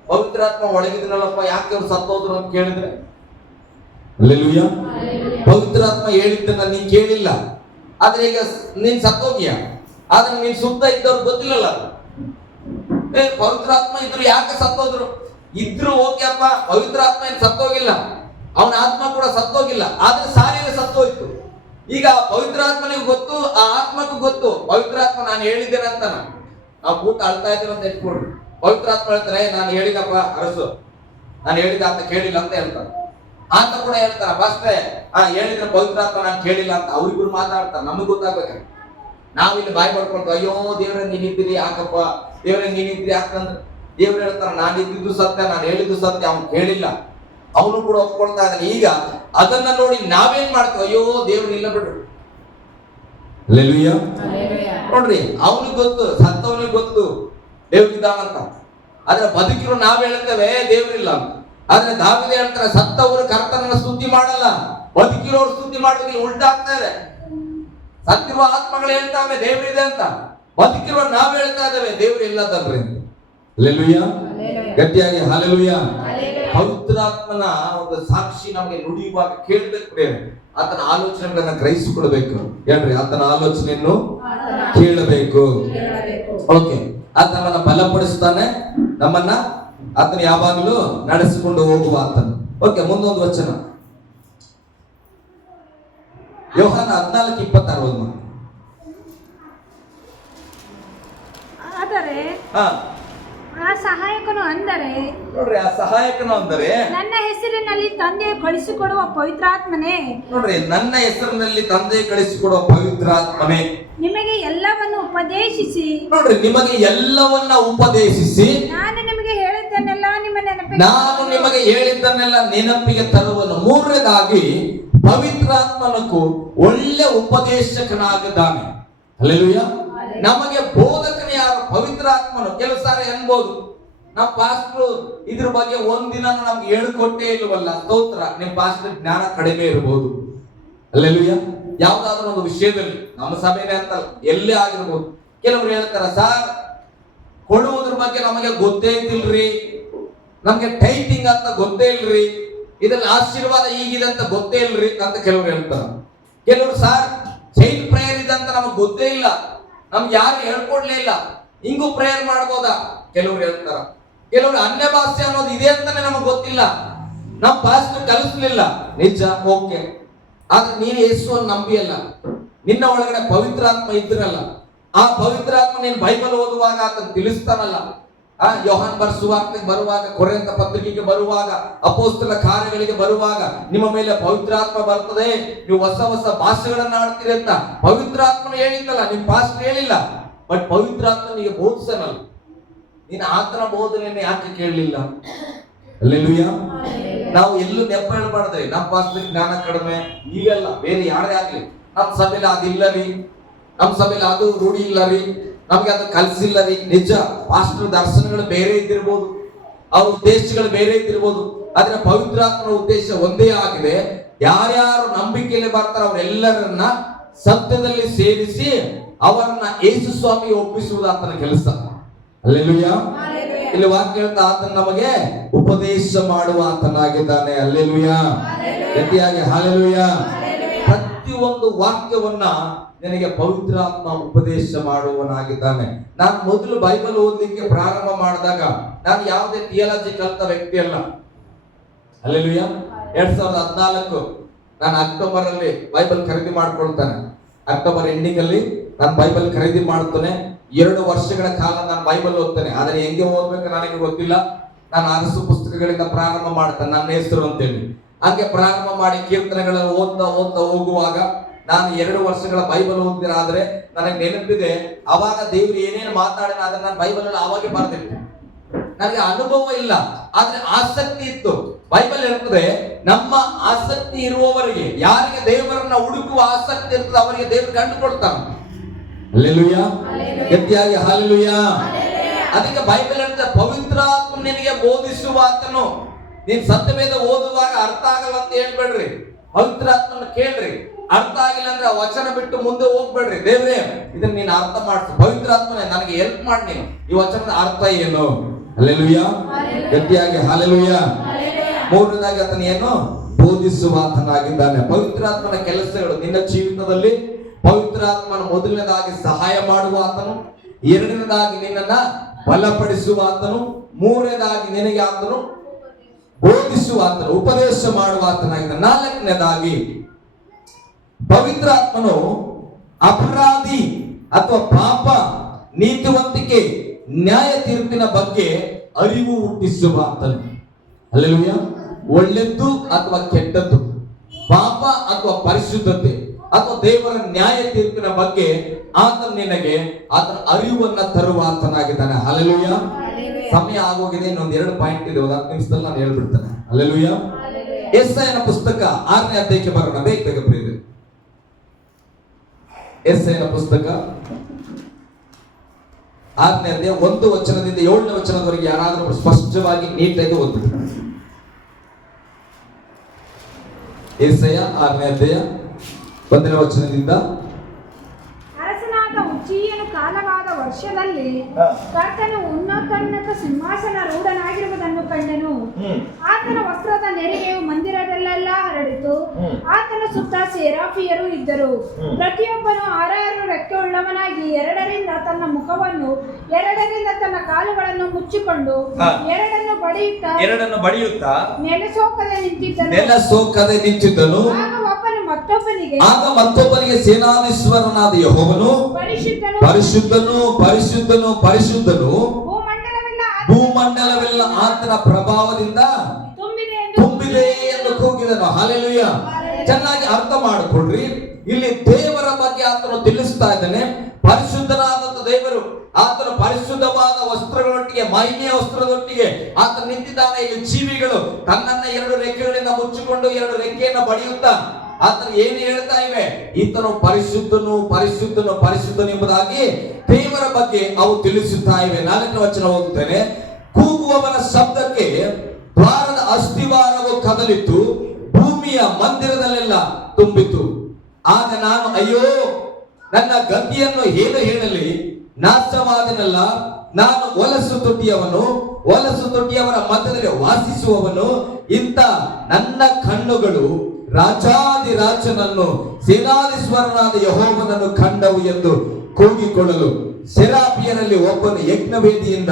ಪವಿತ್ರಾತ್ಮ ಒಳಗಿದ್ನಲ್ಲಪ್ಪ ಯಾಕೆ ಅವ್ರು ಸತ್ತೋದ್ರು ಅಂತ ಕೇಳಿದ್ರೆ, ಹಲ್ಲೆಲೂಯಾ. ಪವಿತ್ರಾತ್ಮ ಹೇಳಿದ್ದನ್ನ ನೀನ್ ಕೇಳಿಲ್ಲ, ಆದ್ರೆ ಈಗ ನೀನ್ ಸತ್ತೋಗಿಯ, ಆದ್ರೆ ನೀನ್ ಸುತ್ತ ಇದ್ದವ್ರು ಗೊತ್ತಿಲ್ಲಲ್ಲ. ಪವಿತ್ರಾತ್ಮ ಇದ್ರು ಯಾಕೆ ಸತ್ತೋದ್ರು, ಇದ್ರು ಓಕೆ ಅಪ್ಪ, ಪವಿತ್ರಾತ್ಮ ಏನ್ ಸತ್ತೋಗಿಲ್ಲ, ಅವನ ಆತ್ಮ ಕೂಡ ಸತ್ತೋಗಿಲ್ಲ, ಆದ್ರೆ ಸಾರಿಗೆ ಸತ್ತೋಯ್ತು. ಈಗ ಪವಿತ್ರಾತ್ಮನಿಗೆ ಗೊತ್ತು, ಆ ಆತ್ಮಕ್ಕೂ ಗೊತ್ತು, ಪವಿತ್ರಾತ್ಮ ನಾನು ಹೇಳಿದ್ದೇನೆ ಅಂತ. ನಾವು ಕೂಟ ಅಳ್ತಾ ಇದ್ದೇವೆ ಅಂತ ಇಟ್ಕೊಳ್ರಿ, ಪವಿತ್ರಾತ್ಮ ಹೇಳ್ತಾರೆ ನಾನು ಹೇಳಿದಪ್ಪ ಅರಸು, ನಾನು ಹೇಳಿದ ಅಂತ ಕೇಳಿಲ್ಲ ಅಂತ ಹೇಳ್ತಾರೆ. ಆತ ಕೂಡ ಹೇಳ್ತಾರ ಫಸ್ಟೇ ಹೇಳಿದ್ರೆ ಪವಿತ್ರಾತ್ಮ ನಾನು ಕೇಳಿಲ್ಲ ಅಂತ. ಅವ್ರಿಬ್ರು ಮಾತಾಡ್ತಾರೆ, ನಮಗ್ ಗೊತ್ತಾಗ್ಬೇಕು. ನಾವಿಲ್ಲಿ ಬಾಯಿ ಮಾಡ್ಕೊಳ್ತೀವಿ, ಅಯ್ಯೋ ದೇವ್ರೆ ನೀನಿದ್ದೀರಿ ಯಾಕಪ್ಪ, ದೇವ್ರೆ ನೀನಿದ್ರಿ ಯಾಕಂದ್ರೆ ದೇವ್ರು ಹೇಳ್ತಾರ ನಾನು ಇದ್ದಿದ್ದು ಸತ್ಯ, ನಾನು ಹೇಳಿದ್ದು ಸತ್ಯ, ಅವ್ನು ಕೇಳಿಲ್ಲ, ಅವನು ಕೂಡ ಒಪ್ಕೊಳ್ತಾ ಇದ್ದಾನೆ. ಈಗ ಅದನ್ನ ನೋಡಿ ನಾವೇನ್ ಮಾಡ್ತೀವಿ, ಅಯ್ಯೋ ದೇವ್ರು ಇಲ್ಲ ಬಿಡ್ರಿ. ಹಲ್ಲೆಲೂಯಾ. ನೋಡ್ರಿ, ಅವನಿಗೆ ಗೊತ್ತು, ಸತ್ತವನಿಗೆ ಗೊತ್ತು ದೇವ್ರಿದ್ದಾನಂತ, ಆದ್ರೆ ಬದುಕಿರೋ ನಾವ್ ಹೇಳ್ತೇವೆ ದೇವ್ರಿಲ್ಲ ಅಂತ. ಆದ್ರೆ ದಾವೀದ ಹೇಳ್ತಾರೆ, ಸತ್ತವರು ಕರ್ತನನ್ನ ಸ್ತುತಿ ಮಾಡಲ್ಲ, ಬದುಕಿರೋರು ಸ್ತುತಿ ಮಾಡೋದಿಲ್ಲ, ಉಲ್ಟಾ ಆಗ್ತಾ ಇದೆ. ಸತ್ತಿರುವ ಆತ್ಮಗಳು ಹೇಳ್ತಾವೆ ದೇವ್ರಿದೆ ಅಂತ, ಬದುಕಿರುವ ನಾವ್ ಹೇಳ್ತಾ ಇದ್ದೇವೆ ದೇವ್ರು ಇಲ್ಲದಲ್ರಿ. ಹಲ್ಲೆಲೂಯಾ. ಗಟ್ಟಿಯಾಗಿ ಹಲ್ಲೆಲೂಯಾ. ಪವಿತ್ರಾತ್ಮನ ಒಂದು ಸಾಕ್ಷಿ ನಮಗೆ ನುಡಿಯುವಾಗ ಕೇಳಬೇಕು, ಆತನ ಆಲೋಚನೆಗಳನ್ನ ಗ್ರಹಿಸಿಕೊಳ್ಬೇಕು. ಹೇಳ್ರಿ, ಆತನ ಆಲೋಚನೆಯನ್ನು ಕೇಳಬೇಕು. ಓಕೆ, ಆತ ನಮ್ಮನ್ನ ಬಲಪಡಿಸ್ತಾನೆ, ನಮ್ಮನ್ನ ಆತನ ಯಾವಾಗಲೂ ನಡೆಸಿಕೊಂಡು ಹೋಗುವ ಆತನು. ಓಕೆ, ಮುಂದೊಂದು ವಚನ ಯೋಹಾನ 14:26. ಆದರೆ ಆ ಸಹಾಯಕನು ಅಂದರೆ, ನೋಡ್ರಿ, ಆ ಸಹಾಯಕನು ಅಂದರೆ ನನ್ನ ಹೆಸರಿನಲ್ಲಿ ತಂದೆ ಕಳಿಸಿಕೊಡುವ ಪವಿತ್ರಾತ್ಮನೇ. ನೋಡ್ರಿ, ನನ್ನ ಹೆಸರಿನಲ್ಲಿ ತಂದೆ ಕಳಿಸಿಕೊಡುವ ಪವಿತ್ರಾತ್ಮನೇ ನಿಮಗೆ ಎಲ್ಲವನ್ನು ಉಪದೇಶಿಸಿ, ನೋಡ್ರಿ, ನಿಮಗೆ ಎಲ್ಲವನ್ನ ಉಪದೇಶಿಸಿ ನಾನು ನಿಮಗೆ ಹೇಳಿದ್ದನ್ನೆಲ್ಲ ನಿಮಗೆ ಹೇಳಿದ್ದನ್ನೆಲ್ಲ ನೆನಪಿಗೆ ತರುವನು. ಮೂರನೇದಾಗಿ ಪವಿತ್ರಾತ್ಮನಕ್ಕೂ ಒಳ್ಳೆ ಉಪದೇಶಕನಾಗಿದ್ದಾನೆ. ಹಲ್ಲೆಲೂಯಾ. ನಮಗೆ ಬೋಧಕನ ಯಾರು, ಪವಿತ್ರಾತ್ಮನು. ಕೆಲವು ಸಾರಿ ಅನ್ಬೋದು, ನಮ್ಮ ಪಾಸ್ಟರ್ ಇದ್ರ ಬಗ್ಗೆ ಒಂದಿನ ನಮ್ಗೆ ಹೇಳಿಕೊಟ್ಟೇ ಇಲ್ವಲ್ಲ. ಸ್ತೋತ್ರ, ನಿಮ್ ಪಾಸ್ಟರ್ ಜ್ಞಾನ ಕಡಿಮೆ ಇರಬಹುದು. ಹಲ್ಲೆಲೂಯಾ. ಯಾವ್ದಾದ್ರು ಒಂದು ವಿಷಯದಲ್ಲಿ, ನಮ್ಮ ಸಭೆನೇ ಅಂತಲ್ಲ, ಎಲ್ಲೇ ಆಗಿರ್ಬೋದು. ಕೆಲವರು ಹೇಳ್ತಾರ, ಸರ್ ಕೊಡುವುದ್ರ ಬಗ್ಗೆ ನಮಗೆ ಗೊತ್ತೇ ಇದ್ದಿಲ್ರಿ, ನಮ್ಗೆ ಟೈಪಿಂಗ್ ಅಂತ ಗೊತ್ತೇ ಇಲ್ರಿ, ಇದ್ರಲ್ಲಿ ಆಶೀರ್ವಾದ ಈಗಿದೆ ಅಂತ ಗೊತ್ತೇ ಇಲ್ರಿ ಅಂತ ಕೆಲವರು ಹೇಳ್ತಾರ. ಕೆಲವರು ಸರ್ ಚೈನ್ ಪ್ರೇಯರ್ ಇದೆ ಅಂತ ನಮಗ್ ಗೊತ್ತೇ ಇಲ್ಲ, ನಮ್ಗೆ ಯಾರು ಹೇಳ್ಕೊಡ್ಲೇ ಇಲ್ಲ, ಹಿಂಗೂ ಪ್ರೇಯರ್ ಮಾಡ್ಬೋದಾ ಕೆಲವ್ರು ಹೇಳ್ತಾರ. ಕೆಲವರು ಅನ್ಯ ಭಾಷೆ ಅನ್ನೋದು ಇದೆ ಅಂತಾನೆ ನಮಗ್ ಗೊತ್ತಿಲ್ಲ, ನಮ್ ಪಾಸ್ಟರ್ ಕಲಿಸ್ಲಿಲ್ಲ. ನಿಜ, ಓಕೆ. ಆದ್ರೆ ನೀನು ಯೇಸುವನ್ನು ನಂಬಿಯಲ್ಲ, ನಿನ್ನ ಒಳಗಡೆ ಪವಿತ್ರಾತ್ಮ ಇದ್ರಲ್ಲ, ಆ ಪವಿತ್ರಾತ್ಮ ನೀನು ಬೈಬಲ್ ಓದುವಾಗ ಆತನ ತಿಳಿಸ್ತಾನಲ್ಲ, ಯೋಹಾನ್ ಸುವಾರ್ತೆಗೆ ಬರುವಾಗ, ಕೊರಿಂಥ ಪತ್ರಿಕೆಗೆ ಬರುವಾಗ, ಅಪೊಸ್ತಲ ಕಾರ್ಯಗಳಿಗೆ ಬರುವಾಗ ನಿಮ್ಮ ಮೇಲೆ ಪವಿತ್ರಾತ್ಮ ಬರ್ತದೆ, ನೀವು ಹೊಸ ಹೊಸ ಭಾಷೆಗಳನ್ನ ಆಡ್ತೀರಿ ಅಂತ ಪವಿತ್ರಾತ್ಮನು ಹೇಳಿದ್ದಲ್ಲ, ನಿಮ್ ಪಾಸ್ಟರ್ ಹೇಳಿಲ್ಲ. ಬಟ್ ಪವಿತ್ರಾತ್ಮನಿಗೆ ಬೋಧಿಸನಲ್ಲ. ನೀನು ಆತನ ಬೋಧನೆಯನ್ನು ಯಾಕೆ ಕೇಳಲಿಲ್ಲ? ಅಲ್ಲೆಲೂಯಾ. ನಾವು ಎಲ್ಲೂ ನೆಪ ಹೇಳ್ಬಾರ್ದ್ರಿ, ನಮ್ಮ ಪಾಸ್ಟರ್ ಜ್ಞಾನ ಕಡಿಮೆ, ಇವೆಲ್ಲ ಬೇರೆ ಯಾರೇ ಆಗ್ಲಿ, ನಮ್ಮ ಸಭೆಯಲ್ಲಿ ಅದಿಲ್ಲ ರೀ, ನಮ್ಮ ಸಭೆಯಲ್ಲಿ ಅದು ರೂಢಿ ಇಲ್ಲ ರೀ, ನಮ್ಗೆ ಅದು ಕಲ್ಸಿಲ್ಲ ರೀ. ನಿಜ, ಪಾಸ್ಟರ್ ದರ್ಶನಗಳು ಬೇರೆ ಇದ್ದಿರ್ಬೋದು, ಅವ್ರ ಉದ್ದೇಶಗಳು ಬೇರೆ ಇದ್ದಿರ್ಬೋದು, ಆದ್ರೆ ಪವಿತ್ರಾತ್ಮನ ಉದ್ದೇಶ ಒಂದೇ ಆಗಿದೆ. ಯಾರ್ಯಾರು ನಂಬಿಕೆಯಲ್ಲಿ ಬರ್ತಾರ ಅವರೆಲ್ಲರನ್ನ ಸತ್ಯದಲ್ಲಿ ಸೇರಿಸಿ ಅವರನ್ನ ಯೇಸು ಸ್ವಾಮಿ ಒಪ್ಪಿಸುವುದು ಆತನ ಕೆಲಸ. ಅಲ್ಲೆಲೂಯಾ. ಇಲ್ಲಿ ವಾಕ್ಯ ಹೇಳ್ತಾ ಆತನ ನಮಗೆ ಉಪದೇಶ ಮಾಡುವ ಆತನಾಗಿದ್ದಾನೆ. ಅಲ್ಲೆಲೂಯಾ. ಗಟ್ಟಿಯಾಗಿ ಹಲ್ಲೆಲೂಯಾ. ಪ್ರತಿಯೊಂದು ವಾಕ್ಯವನ್ನ ನಿನಗೆ ಪವಿತ್ರಾತ್ಮ ಉಪದೇಶ ಮಾಡುವನಾಗಿದ್ದಾನೆ. ನಾನು ಮೊದಲು ಬೈಬಲ್ ಓದಲಿಕ್ಕೆ ಪ್ರಾರಂಭ ಮಾಡಿದಾಗ ನಾನು ಯಾವುದೇ ಥಿಯಾಲಜಿ ಕಲಿತ ವ್ಯಕ್ತಿ ಅಲ್ಲ. ಅಲ್ಲೆಲೂಯಾ. 2014 ನಾನು ಅಕ್ಟೋಬರ್ ಅಲ್ಲಿ ಬೈಬಲ್ ಖರೀದಿ ಮಾಡ್ಕೊಳ್ತಾನೆ. ಅಕ್ಟೋಬರ್ ಎಂಡಿಂಗ್ ಅಲ್ಲಿ ನಾನು ಬೈಬಲ್ ಖರೀದಿ ಮಾಡ್ತೇನೆ. 2 ವರ್ಷಗಳ ಕಾಲ ನಾನು ಬೈಬಲ್ ಓದ್ತೇನೆ. ಆದ್ರೆ ಹೆಂಗೆ ಓದ್ಬೇಕು ನನಗೆ ಗೊತ್ತಿಲ್ಲ. ನಾನು ಅರಸು ಪುಸ್ತಕಗಳಿಂದ ಪ್ರಾರಂಭ ಮಾಡ್ತೇನೆ, ನನ್ನ ಹೆಸರು ಅಂತೇಳಿ. ಹಂಗೆ ಪ್ರಾರಂಭ ಮಾಡಿ ಕೀರ್ತನೆಗಳಲ್ಲಿ ಓದ್ತಾ ಓದ್ತಾ ಹೋಗುವಾಗ ನಾನು 2 ವರ್ಷಗಳ ಬೈಬಲ್ ಓದಿರಾದ್ರೆ ನನಗೆ ನೆನಪಿದೆ, ಅವಾಗ ದೇವ್ರು ಏನೇನು ಮಾತಾಡಿನ ಅದನ್ನ ನಾನು ಬೈಬಲ್ ಅಲ್ಲಿ ಅವಾಗೆ ಬರ್ತಿದ್ದೆ. ನನಗೆ ಅನುಭವ ಇಲ್ಲ, ಆದ್ರೆ ಆಸಕ್ತಿ ಇತ್ತು. ಬೈಬಲ್ ಹೇಳ್ತದೆ, ನಮ್ಮ ಆಸಕ್ತಿ ಇರುವವರಿಗೆ, ಯಾರಿಗೆ ದೇವರನ್ನ ಹುಡುಕುವ ಆಸಕ್ತಿ ಇರ್ತದೆ ಅವರಿಗೆ ದೇವರು ಕಂಡುಕೊಳ್ತಾನೆ. ಹಲ್ಲೆಲೂಯಾ. ಗಟ್ಟಿಯಾಗಿ ಹಲ್ಲೆಲೂಯಾ. ಅದಕ್ಕೆ ಬೈಬಲ್ ಹೇಳ್ತದೆ, ಪವಿತ್ರಾತ್ಮ ನಿನಗೆ ಬೋಧಿಸುವ ಆತನು. ನೀನ್ ಸತ್ಯವೇದ ಓದುವಾಗ ಅರ್ಥ ಆಗಲ್ಲ ಅಂತ ಹೇಳ್ಬೇಡ್ರಿ, ಪವಿತ್ರಾತ್ಮನ ಕೇಳ್ರಿ. ಅರ್ಥ ಆಗಿಲ್ಲ ಅಂದ್ರೆ ವಚನ ಬಿಟ್ಟು ಮುಂದೆ ಹೋಗ್ಬೇಡ್ರಿ. ದೇವ್ರೇ ಇದನ್ನ ನೀನು ಅರ್ಥ ಮಾಡ್ಸು, ಪವಿತ್ರಾತ್ಮನೇ ನನಗೆ ಹೆಲ್ಪ್ ಮಾಡಿ, ನೀನು ಈ ವಚನದ ಅರ್ಥ ಏನು? ಹಲ್ಲೆಲೂಯಾ. ಗಟ್ಟಿಯಾಗಿ ಹಲ್ಲೆಲೂಯಾ. ಮೂರನೇದಾಗಿ ಆತನ ಏನು? ಬೋಧಿಸುವ ಆತನಾಗಿದ್ದಾನೆ. ಪವಿತ್ರಾತ್ಮನ ಕೆಲಸಗಳು ನಿನ್ನ ಜೀವಿತದಲ್ಲಿ, ಪವಿತ್ರಾತ್ಮನ ಮೊದಲನೇದಾಗಿ ಸಹಾಯ ಮಾಡುವ ಆತನು, ಎರಡನೇದಾಗಿ ನಿನ್ನನ್ನ ಬಲಪಡಿಸುವ ಆತನು, ಮೂರನೇದಾಗಿ ನಿನಗೆ ಆತನು ಬೋಧಿಸುವ ಆತನು, ಉಪದೇಶ ಮಾಡುವ ಆತನಾಗಿದ್ದಾನೆ. ನಾಲ್ಕನೇದಾಗಿ ಪವಿತ್ರಾತ್ಮನು ಅಪರಾಧಿ ಅಥವಾ ಪಾಪ, ನೀತಿವಂತಿಕೆ, ನ್ಯಾಯ ತೀರ್ಪಿನ ಬಗ್ಗೆ ಅರಿವು ಹುಟ್ಟಿಸುವ ಆತನು. ಹಲ್ಲೆಲೂಯಾ. ಒಳ್ಳೆದ್ದು ಅಥವಾ ಕೆಟ್ಟದ್ದು, ಪಾಪ ಅಥವಾ ಪರಿಶುದ್ಧತೆ ಅಥವಾ ದೇವರ ನ್ಯಾಯ ತೀರ್ಪಿನ ಬಗ್ಗೆ ಆತನು ನಿನಗೆ ಆತನ ಅರಿವನ್ನ ತರುವ ಆತನಾಗಿದ್ದಾನೆ. ಹಲ್ಲೆಲೂಯಾ. ಸಮಯ ಆಗೋಗಿದೆ, ಇನ್ನೊಂದು 2 ಪಾಯಿಂಟ್ ಇದೆ, 10 ನಿಮಿಷದಲ್ಲಿ ನಾನು ಹೇಳ್ಬಿಡ್ತೇನೆ. ಹಲ್ಲೆಲೂಯಾ. ಯೆಶಾಯನ ಪುಸ್ತಕ 6ನೇ ಅಧ್ಯಾಯಕ್ಕೆ ಬರೋಣ, ಬೇಗ ಬೇಗ ಪ್ರಿಯರೇ. ಯೆಶಾಯನ ಪುಸ್ತಕ 6ನೇ ಅಧ್ಯಾಯ 1 ವಚನದಿಂದ 7ನೇ ವಚನದವರೆಗೆ ಯಾರಾದರೂ ಸ್ಪಷ್ಟವಾಗಿ ನೀಟಾಗಿ ಓದ್ಬಿಡಿ. ಯೆಶಾಯ 6ನೇ ಅಧ್ಯಾಯ 1ನೇ ವಚನದಿಂದ. ಅರಸನಾದ ಉಜ್ಜೀಯನು ಕಾಲವಾದ ವರ್ಷದಲ್ಲಿ ಕರ್ತನು ಉನ್ನತ ಸಿಂಹಾಸನ ರೂಢನಾಗಿರುವುದನ್ನು ಕಂಡನು. ಆತನ ವಸ್ತ್ರದ ನೆರಿಗೆಯು ಮಂದಿರದಲ್ಲೆಲ್ಲ ಹರಡಿತು. ಆತನ ಸುತ್ತ ಸೇರಾಫಿಯರು ಇದ್ದರು. ಪ್ರತಿಯೊಬ್ಬನು 6 ರೆಕ್ಕೆ ಉಳ್ಳವನಾಗಿ 2ರಿಂದ ತನ್ನ ಮುಖವನ್ನು 2ರಿಂದ ತನ್ನ ಕಾಲುಗಳನ್ನು ಮುಚ್ಚಿಕೊಂಡು 2 ಬಡಿಯುತ್ತಾ ನೆಲಸೋಕದೆ ನಿಂತಿದ್ದನು. ಆಗ ಮತ್ತೊಬ್ಬನಿಗೆ ಸೇನಾಧೀಶ್ವರನಾದ ಯೆಹೋವನು ಪರಿಶುದ್ಧನು ಪರಿಶುದ್ಧನು ಪರಿಶುದ್ಧನು, ಭೂಮಂಡಲವೆಲ್ಲ ಆತನ ಪ್ರಭಾವದಿಂದ ತುಂಬಿದೆ ಎಂದು ಕೂಗಿದನು. ಹಲ್ಲೆಲೂಯಾ. ಚೆನ್ನಾಗಿ ಅರ್ಥ ಮಾಡಿಕೊಡ್ರಿ. ಇಲ್ಲಿ ದೇವರ ಬಗ್ಗೆ ಆತನು ತಿಳಿಸ್ತಾ ಇದ್ದಾನೆ. ಪರಿಶುದ್ಧನಾದಂತ ದೇವರು, ಆತನ ಪರಿಶುದ್ಧವಾದ ವಸ್ತ್ರಗಳೊಟ್ಟಿಗೆ, ಮಹಿಮೆಯ ವಸ್ತ್ರದೊಟ್ಟಿಗೆ ಆತ ನಿಂತಿದ್ದಾನೆ. ಇಲ್ಲಿ ಜೀವಿಗಳು ತನ್ನನ್ನ 2 ರೆಕ್ಕೆಗಳಿಂದ ಮುಚ್ಚಿಕೊಂಡು 2 ರೆಕ್ಕೆಯನ್ನು ಬಡಿಯುತ್ತಾ ಆತನು ಏನು ಹೇಳ್ತಾ ಇವೆ? ಈತನು ಪರಿಶುದ್ಧನು ಪರಿಶುದ್ಧನು ಪರಿಶುದ್ಧನು ಎಂಬುದಾಗಿ ದೇವರ ಬಗ್ಗೆ ಅವು ತಿಳಿಸುತ್ತಾ ಇವೆ. 4ನೇ ವಚನ ಓದುತ್ತೇನೆ. ಕೂಗುವವನ ಶಬ್ದಕ್ಕೆ ದ್ವಾರದ ಅಸ್ಥಿವಾರವು ಕದಲಿತು, ಭೂಮಿಯ ಮಂದಿರದಲ್ಲೆಲ್ಲ ತುಂಬಿತು. ಆಗ ನಾನು, ಅಯ್ಯೋ, ನನ್ನ ಗತಿಯನ್ನು ಏನು ಹೇಳಲಿ? ನಾಶವಾದನಲ್ಲ, ನಾನು ಹೊಲಸು ತೊಟ್ಟಿಯವರ ಮಧ್ಯದಲ್ಲಿ ವಾಸಿಸುವವನು. ಇಂಥ ನನ್ನ ಕಣ್ಣುಗಳು ರಾಜಾದಿರಾಜನನ್ನು, ಸೇನಾಧೀಶ್ವರನಾದ ಯೆಹೋವನನ್ನು ಕಂಡವು ಎಂದು ಕೂಗಿಕೊಳ್ಳಲು, ಸೆರಾಫಿಯರಲ್ಲಿ ಒಬ್ಬನು ಯಜ್ಞವೇದಿಯಿಂದ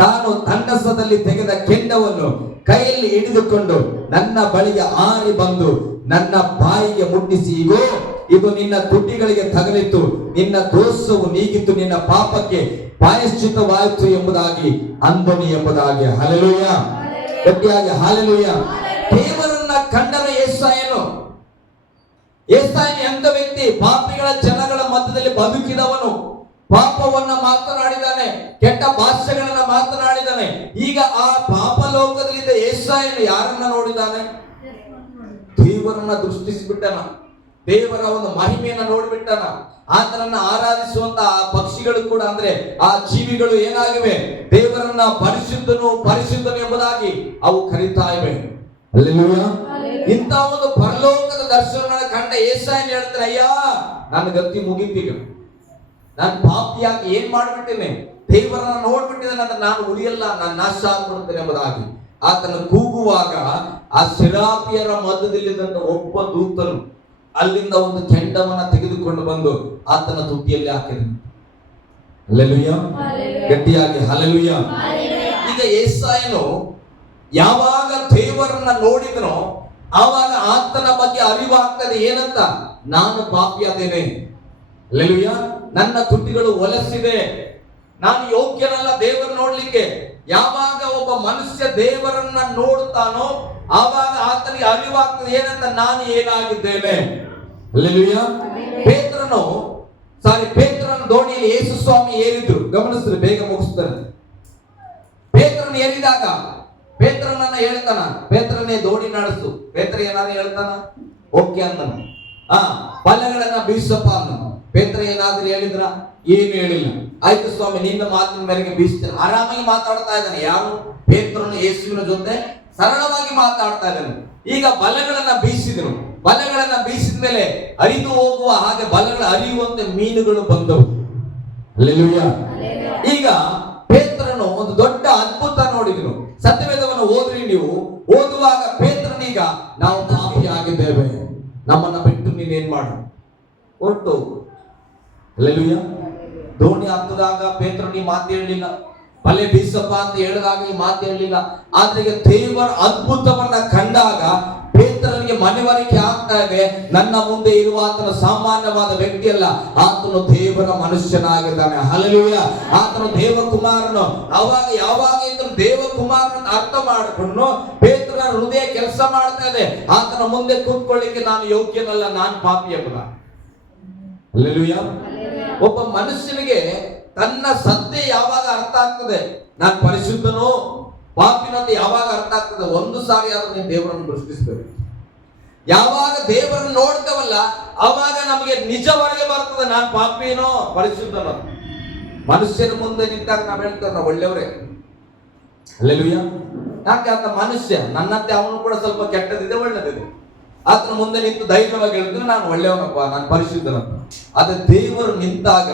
ತಾನು ತನ್ನಸದಲ್ಲಿ ತೆಗೆದ ಕೆಂಡವನ್ನು ಕೈಯಲ್ಲಿ ಹಿಡಿದುಕೊಂಡು ನನ್ನ ಬಳಿಗೆ ಹಾರಿ ಬಂದು ನನ್ನ ಬಾಯಿಗೆ ಮುಟ್ಟಿಸಿ, ಇಗೋ, ಇದು ನಿನ್ನ ತುಟಿಗಳಿಗೆ ತಗಲಿತು, ನಿನ್ನ ದೋಷವು ನೀಗಿತು, ನಿನ್ನ ಪಾಪಕ್ಕೆ ಪ್ರಾಯಶ್ಚಿತ್ತವಾಯಿತು ಎಂಬುದಾಗಿ ಅಂದನು ಎಂಬುದಾಗಿ. ಹಲ್ಲೆಲೂಯಾ, ಗಟ್ಟಿಯಾಗಿ ಹಲ್ಲೆಲೂಯಾ. ದೇವರನ್ನ ಕಂಡನ ಯೆಶಾಯನು ಎಂತ ವ್ಯಕ್ತಿ? ಪಾಪಿಗಳ ಜನಗಳ ಮಧ್ಯದಲ್ಲಿ ಬದುಕಿದವನು, ಪಾಪವನ್ನ ಮಾತನಾಡಿದಾನೆ, ಕೆಟ್ಟ ಭಾಷೆಗಳನ್ನ ಮಾತನಾಡಿದಾನೆ. ಈಗ ಆ ಪಾಪ ಲೋಕದಲ್ಲಿದ್ದ ಯೆಶಾಯನು ಯಾರನ್ನ ನೋಡಿದಾನೆ? ದೇವರನ್ನ ದೃಷ್ಟಿಸಿಬಿಟ್ಟನ, ದೇವರ ಒಂದು ಮಹಿಮೆಯನ್ನ ನೋಡಿಬಿಟ್ಟನ. ಆತನನ್ನ ಆರಾಧಿಸುವಂತ ಆ ಪಕ್ಷಿಗಳು ಕೂಡ, ಅಂದ್ರೆ ಆ ಜೀವಿಗಳು ಏನಾಗಿವೆ? ದೇವರನ್ನ ಪರಿಶುದ್ಧನು ಪರಿಶುದ್ಧನು ಎಂಬುದಾಗಿ ಅವು ಕರೀತಾ ಇವೆ. ಹಲ್ಲೆಲೂಯಾ. ಇಂಥ ಒಂದು ಪರಲೋಕದ ದರ್ಶನ ಕಂಡ ಯೆಶಾಯನು ಹೇಳ್ತಾನೆ, ಅಯ್ಯ ನನ್ನ ಗತಿ ಮುಗಿತೀಗ, ನಾನು ಪಾಪಿಯಾಗಿ ಏನ್ ಮಾಡ್ಬಿಟ್ಟೇನೆ, ದೇವರನ್ನ ನೋಡ್ಬಿಟ್ಟಿದ್ದೇನೆ ಅಂದ್ರೆ ನಾನು ಉಳಿಯಲ್ಲ, ನಾನು ನಾಶ ಆಗ್ಬಿಡ್ತೇನೆ ಎಂಬುದಾಗಿ ಆತನ ಕೂಗುವಾಗ ಆ ಸೆರಾಫಿಯರ ಮಧ್ಯದಲ್ಲಿದ್ದಂತ ಒಬ್ಬ ದೂತನು ಅಲ್ಲಿಂದ ಒಂದು ಕೆಂಡವನ್ನ ತೆಗೆದುಕೊಂಡು ಬಂದು ಆತನ ತುಟಿಯಲ್ಲಿ ಹಾಕಿದನು. ಹಲ್ಲೆಲೂಯಾ, ಗಟ್ಟಿಯಾಗಿ ಹಲ್ಲೆಲೂಯಾ. ಈಗ ಯೆಶಾಯನು ಯಾವಾಗ ದೇವರನ್ನ ನೋಡಿದನೋ ಆವಾಗ ಆತನ ಬಗ್ಗೆ ಅರಿವಾಗ್ತದೆ. ಏನಂತ? ನಾನು ಪಾಪಿಯಾದೇನೆ, ಹಲ್ಲೆಲೂಯಾ, ನನ್ನ ತುಟಿಗಳು ಒಲಸಿದೆ, ನಾನು ಯೋಗ್ಯನಲ್ಲ ದೇವರ ನೋಡ್ಲಿಕ್ಕೆ. ಯಾವಾಗ ಒಬ್ಬ ಮನುಷ್ಯ ದೇವರನ್ನ ನೋಡುತ್ತಾನೋ ಆವಾಗ ಆತನಿಗೆ ಅರಿವಾಗ್ತದೆ. ಏನಂತ? ನಾನು ಏನಾಗಿದ್ದೇನೆ. ಹಲ್ಲೆಲೂಯಾ. ಪೇತ್ರನ ದೋಣಿಯಲ್ಲಿ ಯೇಸು ಸ್ವಾಮಿ ಏರಿದ್ರು. ಗಮನಿಸ್ರಿ, ಬೇಗ ಮುಗಿಸ್ತಾನೆ. ಪೇತ್ರನ ಏರಿದಾಗ ಪೇತ್ರನನ್ನ ಹೇಳ್ತಾನ, ಪೇತ್ರನೇ ದೋಣಿ ನಡೆಸು. ಪೇತ್ರ ಏನಾದ್ರು ಹೇಳ್ತಾನ? ಓಕೆ ಅಂದನು. ಬಲೆಗಳನ್ನ ಬೀಸಪ್ಪ ಅಂದನು. ಪೇತ್ರ ಏನಾದ್ರೂ ಹೇಳಿದ್ರ? ಏನು ಹೇಳಿಲ್ಲ. ಆಯ್ತು ಸ್ವಾಮಿ, ನಿನ್ನ ಮಾತಿನ ಮೇರೆಗೆ ಬೀಸ್ತೇನೆ. ಆರಾಮಾಗಿ ಮಾತಾಡ್ತಾ ಇದ್ದಾನೆ. ಯಾರು? ಪೇತ್ರನು ಯೇಸುವಿನ ಜೊತೆ ಸರಳವಾಗಿ ಮಾತಾಡ್ತಾ ಇದ್ದಾನೆ. ಈಗ ಬಲೆಗಳನ್ನ ಬೀಸಿದ್ರು. ಬಲೆಗಳನ್ನ ಬೀಸಿದ ಮೇಲೆ ಹರಿದು ಹೋಗುವ ಹಾಗೆ ಬಲೆಗಳ ಹರಿಯುವಂತೆ ಮೀನುಗಳು ಬಂದವು. ಹಲ್ಲೆಲೂಯಾ. ಈಗ ಪೇತ್ರನು ಒಂದು ದೊಡ್ಡ ಅದ್ಭುತ ನೋಡಿದ್ರು. ಸತ್ಯವೇದವನ್ನು ಓದ್ರಿ ನೀವು. ಓದುವಾಗ ಪೇತ್ರನೀಗ ನಾವು ಪಾಪಿ ಆಗಿದ್ದೇವೆ, ನಮ್ಮನ್ನ ಬಿಟ್ಟು ನೀನೇನ್ ಮಾಡು, ಹೊರಟು. ಹಲ್ಲೆಲೂಯಾ. ದೋಣಿ ಹತ್ತದಾಗ ಪೇತ್ರನಿಗೆ ಮಾತು ಹೇಳಲಿಲ್ಲ, ಬಲೆ ಬೀಸಪ್ಪ ಅಂತ ಹೇಳಿದಾಗ ಈ ಮಾತು ಹೇಳಲಿಲ್ಲ. ಆದ್ರೆ ಈಗ ದೇವರ ಅದ್ಭುತವನ್ನ ಕಂಡಾಗ ಪೇತ್ರನಿಗೆ ಮನವರಿಕೆ ಆಗ್ತಾ ಇದೆ, ನನ್ನ ಮುಂದೆ ಇರುವ ಆತನ ಸಾಮಾನ್ಯವಾದ ವ್ಯಕ್ತಿ ಅಲ್ಲ, ಆತನು ದೇವರ ಮನುಷ್ಯನಾಗಿದ್ದಾನೆ. ಹಲ್ಲೆಲೂಯಾ. ಆತನು ದೇವಕುಮಾರನು. ಅವಾಗ ಯಾವಾಗ ಇದ್ರು ದೇವಕುಮಾರನ ಅರ್ಥ ಮಾಡಿಕೊಂಡು ಪೇತ್ರನ ಹೃದಯ ಕೆಲಸ ಮಾಡ್ತಾ ಇದೆ. ಆತನ ಮುಂದೆ ಕೂತ್ಕೊಳ್ಳಿಕ್ಕೆ ನಾನು ಯೋಗ್ಯನಲ್ಲ, ನಾನು ಪಾಪಿಯಲ್ಲ. ಹಲ್ಲೆಲೂಯಾ. ಒಬ್ಬ ಮನುಷ್ಯನಿಗೆ ತನ್ನ ಸತ್ಯ ಯಾವಾಗ ಅರ್ಥ ಆಗ್ತದೆ, ನಾನು ಪರಿಶುದ್ಧನೋ ಪಾಪಿನಂತ ಯಾವಾಗ ಅರ್ಥ ಆಗ್ತದೆ? ಒಂದು ಸಾರಿ ಆದ್ರೂ ನೀನು ದೇವರನ್ನು ದೃಷ್ಟಿಸಬೇಕು. ಯಾವಾಗ ದೇವರನ್ನು ನೋಡ್ತೇವಲ್ಲ ಅವಾಗ ನಮಗೆ ನಿಜವರೆಗೆ ಬರ್ತದೆ, ನಾನು ಪಾಪಿನೋ ಪರಿಶುದ್ಧನೋ. ಮನುಷ್ಯನ ಮುಂದೆ ನಿಂತಾಗ ನಾವು ಹೇಳ್ತೇವೆ ನಾವು ಒಳ್ಳೆಯವರೇ. ಹಲ್ಲೆಲೂಯಾ. ಯಾಕೆ? ಆತ ಮನುಷ್ಯ, ನನ್ನಂತೆ ಅವನು ಕೂಡ ಸ್ವಲ್ಪ ಕೆಟ್ಟದಿದೆ ಒಳ್ಳೆದಿದೆ. ಆತನ ಮುಂದೆ ನಿಂತು ಧೈರ್ಯವಾಗಿ ಹೇಳಿದ್ರೆ ನಾನು ಒಳ್ಳೆಯವನಪ್ಪ, ನಾನು ಪರಿಶುದ್ಧನಪ್ಪ. ಆದ್ರೆ ದೇವರು ನಿಂತಾಗ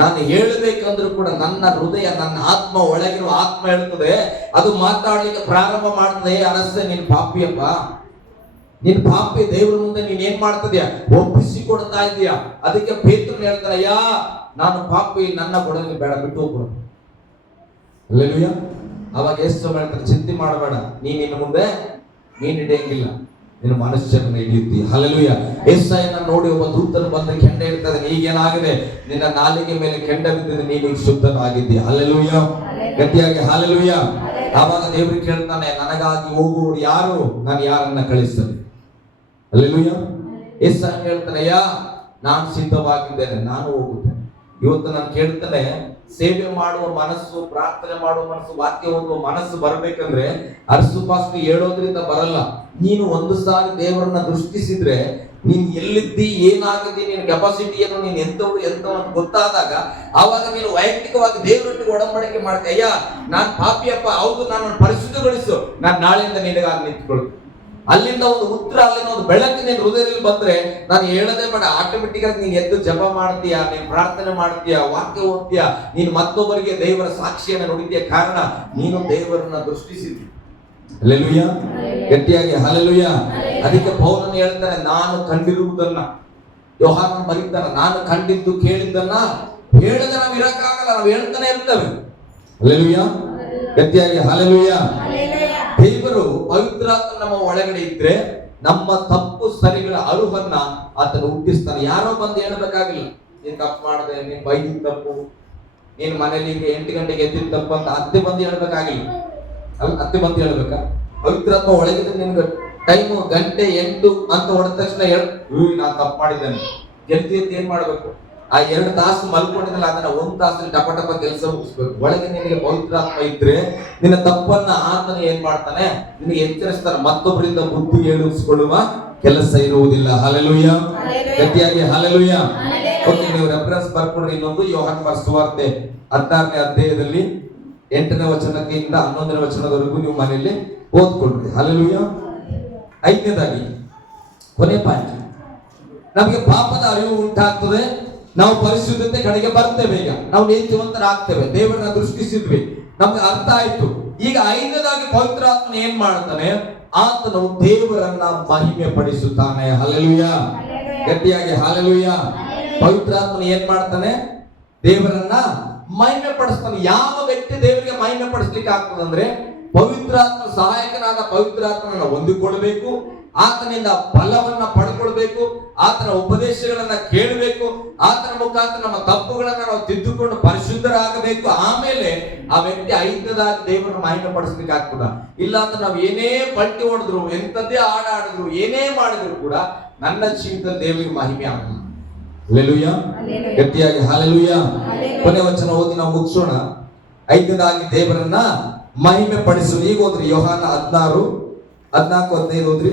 ನಾನು ಹೇಳಬೇಕಂದ್ರೂ ಕೂಡ ನನ್ನ ಹೃದಯ, ನನ್ನ ಆತ್ಮ, ಒಳಗಿರುವ ಆತ್ಮ ಹೇಳ್ತದೆ, ಅದು ಮಾತಾಡ್ಲಿಕ್ಕೆ ಪ್ರಾರಂಭ ಮಾಡ್ತದೆ. ಅರಸೆ, ನೀನ್ ಪಾಪಿಯಪ್ಪ, ನೀನ್ ಪಾಪಿ. ದೇವರ ಮುಂದೆ ನೀನ್ ಏನ್ ಮಾಡ್ತಿದ್ಯಾ? ಒಪ್ಪಿಸಿ ಕೊಡ್ತಾ ಇದೀಯಾ. ಅದಕ್ಕೆ ಪೇತ್ರನು ಹೇಳ್ತಾರೆ, ಅಯ್ಯ ನಾನು ಪಾಪಿ, ನನ್ನ ಕೊಡೋದು ಬೇಡ, ಬಿಟ್ಟು ಹೋಗ್ಬಿಡು. ಹಲ್ಲೆಲೂಯಾ. ಅವಾಗ ಯೇಸು ಹೇಳ್ತಾರೆ, ಚಿಂತೆ ಮಾಡಬೇಡ, ನಿನ್ನ ಮುಂದೆ ನೀನ್ ಹಿಡಿಯಂಗಿಲ್ಲ, ನೀನು ಮನುಷ್ಯರನ್ನ ಹಿಡಿಯುತ್ತೀಯ. ಹಲ್ಲೆಲೂಯಾ. ಯೆಶಾಯನ ನೋಡಿ ಒಬ್ಬ ದೂತನು ಬಂದು ಕೆಂಡ ಇರ್ತದೆ, ಈಗೇನಾಗಿದೆ? ನಿನ್ನ ನಾಲಿಗೆ ಮೇಲೆ ಕೆಂಡ ಬಿದ್ದಿದೆ, ನೀನು ಶುದ್ಧನಾಗಿದ್ದೀಯ. ಹಲ್ಲೆಲೂಯಾ. ಗಟ್ಟಿಯಾಗಿ ಹಲ್ಲೆಲೂಯಾ. ಆವಾಗ ದೇವರು ಕೇಳ್ತಾನೆ, ನನಗಾಗಿ ಹೋಗುವವರು ಯಾರು? ನಾನು ಯಾರನ್ನ ಕಳಿಸ್ತೇನೆ. ಹಲ್ಲೆಲೂಯಾ. ಯೆಶಾಯ ಹೇಳ್ತಾನೆ, ಅಯ್ಯ ನಾನು ಸಿದ್ಧವಾಗಿದ್ದೇನೆ, ನಾನು ಹೋಗುತ್ತೇನೆ. ಇವತ್ತು ನಾನು ಕೇಳ್ತಾನೆ, ಸೇವೆ ಮಾಡುವ ಮನಸ್ಸು, ಪ್ರಾರ್ಥನೆ ಮಾಡುವ ಮನಸ್ಸು, ವಾಕ್ಯ ಓದುವ ಮನಸ್ಸು ಬರಬೇಕಂದ್ರೆ ಅರ್ಸು ಪಾಸ್ತು ಹೇಳೋದ್ರಿಂದ ಬರಲ್ಲ. ನೀನು ಒಂದು ಸಾರಿ ದೇವರನ್ನ ದೃಷ್ಟಿಸಿದ್ರೆ ನೀನ್ ಎಲ್ಲಿದ್ದಿ, ಏನಾಗಿದ್ದಿ, ನಿನ್ ಕೆಪಾಸಿಟಿ ಏನು, ನೀನ್ ಎಂತವ್ರು ಅಂತ ಗೊತ್ತಾದಾಗ ಆವಾಗ ನೀನು ವೈಯಕ್ತಿಕವಾಗಿ ದೇವರೊಟ್ಟಿಗೆ ಒಡಂಬಡಿಕೆ ಮಾಡ್ತೀಯ. ಅಯ್ಯ ನಾನ್ ಪಾಪಿಯಪ್ಪ, ಹೌದು, ನಾನು ಪರಿಶುದ್ಧಗೊಳಿಸು, ನಾನು ನಾಳೆಯಿಂದ ನಿನಗಾಗಿ ನಿಂತ್ಕೊಳ್ತೀನಿ. ಅಲ್ಲಿಂದ ಒಂದು ಉತ್ತರ, ಅಲ್ಲಿಂದ ಒಂದು ಬೆಳಕು ನಿನ್ನ ಹೃದಯದಲ್ಲಿ ಬಂದ್ರೆ ನಾನು ಹೇಳದೆ ಬೇಡ, ಆಟೋಮೆಟಿಕ್ ಆಗಿ ನೀನ್ ಎದ್ದು ಜಪ ಮಾಡ್ತೀಯ, ನೀನ್ ಪ್ರಾರ್ಥನೆ ಮಾಡ್ತೀಯ, ವಾಕ್ಯ ಓದ್ತೀಯ, ನೀನು ಮತ್ತೊಬ್ಬರಿಗೆ ದೇವರ ಸಾಕ್ಷಿಯನ್ನು ನುಡಿತೀಯ. ಕಾರಣ ನೀನು ದೇವರನ್ನ ದೃಷ್ಟಿಸಿದ್ದಿ. ಹಲ್ಲೆಲೂಯಾ. ಗಟ್ಟಿಯಾಗಿ ಹಲ್ಲೆಲೂಯಾ. ಅದಕ್ಕೆ ಪೌಲನು ಹೇಳ್ತಾನೆ, ನಾನು ಕಂಡಿರುವುದನ್ನ, ಯೋಹಾನನು ಬರೀತಾನೆ, ನಾನು ಕಂಡಿದ್ದು ಕೇಳಿದ್ದನ್ನ ಹೇಳದೆ ನಾವು ಇರಕ್ಕಾಗಲ್ಲ, ನಾವು ಹೇಳ್ತಾನೆ ಇರ್ತೇವೆ. ಹಲ್ಲೆಲೂಯಾ. ಗಟ್ಟಿಯಾಗಿ ಹಲ್ಲೆಲೂಯಾ. ದೇವರು ಪವಿತ್ರಾತ್ಮ ನಮ್ಮ ಒಳಗಡೆ ಇದ್ರೆ ನಮ್ಮ ತಪ್ಪು ಸರಿಗಳ ಅರುಹನ್ನ ಆತನು ಹುಟ್ಟಿಸ್ತಾನೆ. ಯಾರೋ ಬಂದು ಹೇಳಬೇಕಾಗಿಲ್ಲ. ನೀನ್ ತಪ್ಪು ಮಾಡಿದೆ, ನೀನ್ ಬೈದಿದ್ ತಪ್ಪು, ನೀನ್ ಮನೇಲಿ 8 ಗಂಟೆಗೆ ಎದ್ದಿದ್ ತಪ್ಪು ಅಂತ ಅತ್ತೆ ಬಂದು ಹೇಳ್ಬೇಕಾಗಿಲ್ಲ. ಅಲ್ಲ, ಅತ್ತೆ ಬಂದು ಹೇಳ್ಬೇಕಾ? ಪವಿತ್ರಾತ್ಮ ಒಳಗಿದ್ರೆ ನಿನ್ಗೆ ಟೈಮು ಗಂಟೆ 8 ಅಂತ ಹೊಡೆದ ತಕ್ಷಣ ನಾನ್ ತಪ್ಪು ಮಾಡಿದ್ದೇನೆ ಗೆಲ್ತಿ ಅಂತ ಏನ್ ಮಾಡ್ಬೇಕು? ಆ 2 ತಾಸು ಮಲ್ಕೊಂಡಿದ್ದಲ್ಲ ಅದನ್ನ 1 ತಾಸಲ್ಲಿ ಟಪ ಟಪ ಕೆಲಸ ಮುಗಿಸ್ಬೇಕು. ಒಳಗೆ ನಿನಗೆ ಪವಿತ್ರಾತ್ಮ ಇದ್ರೆ ನಿನ್ನ ತಪ್ಪನ್ನ ಆತನ ಏನ್ ಮಾಡ್ತಾನೆ, ನಿನಗೆ ಎಚ್ಚರಿಸ್ತಾನೆ. ಮತ್ತೊಬ್ಬರಿಂದ ಬುದ್ಧಿ ಹೇಳಿಸಿಕೊಳ್ಳುವ ಕೆಲಸ ಇರುವುದಿಲ್ಲ. ಹಲ್ಲೆಲೂಯ, ಗಟ್ಟಿಯಾಗಿ ಹಲ್ಲೆಲೂಯ. ಓಕೆ, ನೀವು ರೆಫರೆನ್ಸ್ ಬರ್ಕೊಂಡ್ರೆ ಇನ್ನೊಂದು ಯೋಹಾನ ಬರೆದ ಸುವಾರ್ತೆ 16ನೇ ಅಧ್ಯಾಯದಲ್ಲಿ 8ನೇ ವಚನದಿಂದ 11ನೇ ವಚನದವರೆಗೂ ನೀವು ಮನೆಯಲ್ಲಿ ಓದ್ಕೊಳ್ರಿ. ಹಲ್ಲೆಲೂಯ. 5ನೇದಾಗಿ ಕೊನೆ ಪಾಯಿಂಟ್, ನಮಗೆ ಪಾಪದ ಅರಿವು ಉಂಟಾಗ್ತದೆ, ನಾವು ಪರಿಶುದ್ಧತೆ ಕಡೆಗೆ ಬರ್ತೇವೆ. ಈಗ ನಾವು ನೀತಿವಂತರಾಗ್ತೇವೆ, ದೇವರನ್ನ ದೃಷ್ಟಿಸಿದ್ವಿ, ನಮ್ಗೆ ಅರ್ಥ ಆಯ್ತು. ಈಗ 5ನೇದಾಗಿ ಪವಿತ್ರಾತ್ಮನ ಏನ್ ಮಾಡ್ತಾನೆ? ಆತನು ದೇವರನ್ನ ಮಹಿಮೆ ಪಡಿಸುತ್ತಾನೆ. ಹಲ್ಲೆಲೂಯ, ಗಟ್ಟಿಯಾಗಿ ಹಲ್ಲೆಲೂಯ. ಪವಿತ್ರಾತ್ಮನ ಏನ್ ಮಾಡ್ತಾನೆ? ದೇವರನ್ನ ಮಹಿಮೆ ಪಡಿಸ್ತಾನೆ. ಯಾವ ವ್ಯಕ್ತಿ ದೇವರಿಗೆ ಮಹಿಮೆ ಪಡಿಸ್ಲಿಕ್ಕೆ ಆಗ್ತದಂದ್ರೆ ಪವಿತ್ರಾತ್ಮ ಸಹಾಯಕನಾದ ಪವಿತ್ರಾತ್ಮನ ಹೊಂದಿಕೊಳ್ಬೇಕು, ಆತನಿಂದ ಫಲವನ್ನ ಪಡ್ಕೊಳ್ಬೇಕು, ಆತನ ಉಪದೇಶಗಳನ್ನ ಕೇಳಬೇಕು, ಆತನ ಮುಖಾಂತರ ನಮ್ಮ ತಪ್ಪುಗಳನ್ನ ನಾವು ತಿದ್ದುಕೊಂಡು ಪರಿಶುದ್ಧರಾಗಬೇಕು. ಆಮೇಲೆ ಆ ವ್ಯಕ್ತಿ 5ನೇದಾಗಿ ದೇವರನ್ನ ಮಹಿಮೆ ಪಡಿಸ್ಲಿಕ್ಕೆ ಆಗ್ತದ. ಇಲ್ಲ ಅಂತ ನಾವು ಏನೇ ಪಲ್ಟಿ ಹೊಡೆದ್ರು, ಎಂತದ್ದೇ ಆಡಿದ್ರು, ಏನೇ ಮಾಡಿದ್ರು ಕೂಡ ನನ್ನ ಜೀವಿತದಲ್ಲಿ ದೇವರಿಗೆ ಮಹಿಮೆ ಆಗಲ್ಲ. ಹಲ್ಲೆಲೂಯ, ಗಟ್ಟಿಯಾಗಿ ಹಲ್ಲೆಲೂಯ. ಕೊನೆ ವಚನ ಓದಿ ನಾವು ಮುಗಿಸೋಣ. 5ನೇದಾಗಿ ದೇವರನ್ನ ಮಹಿಮೆ ಪಡಿಸುವುದು. ಈಗ ಓದ್ರಿ ಯೋಹಾನ 16:14-15 ಓದ್ರಿ.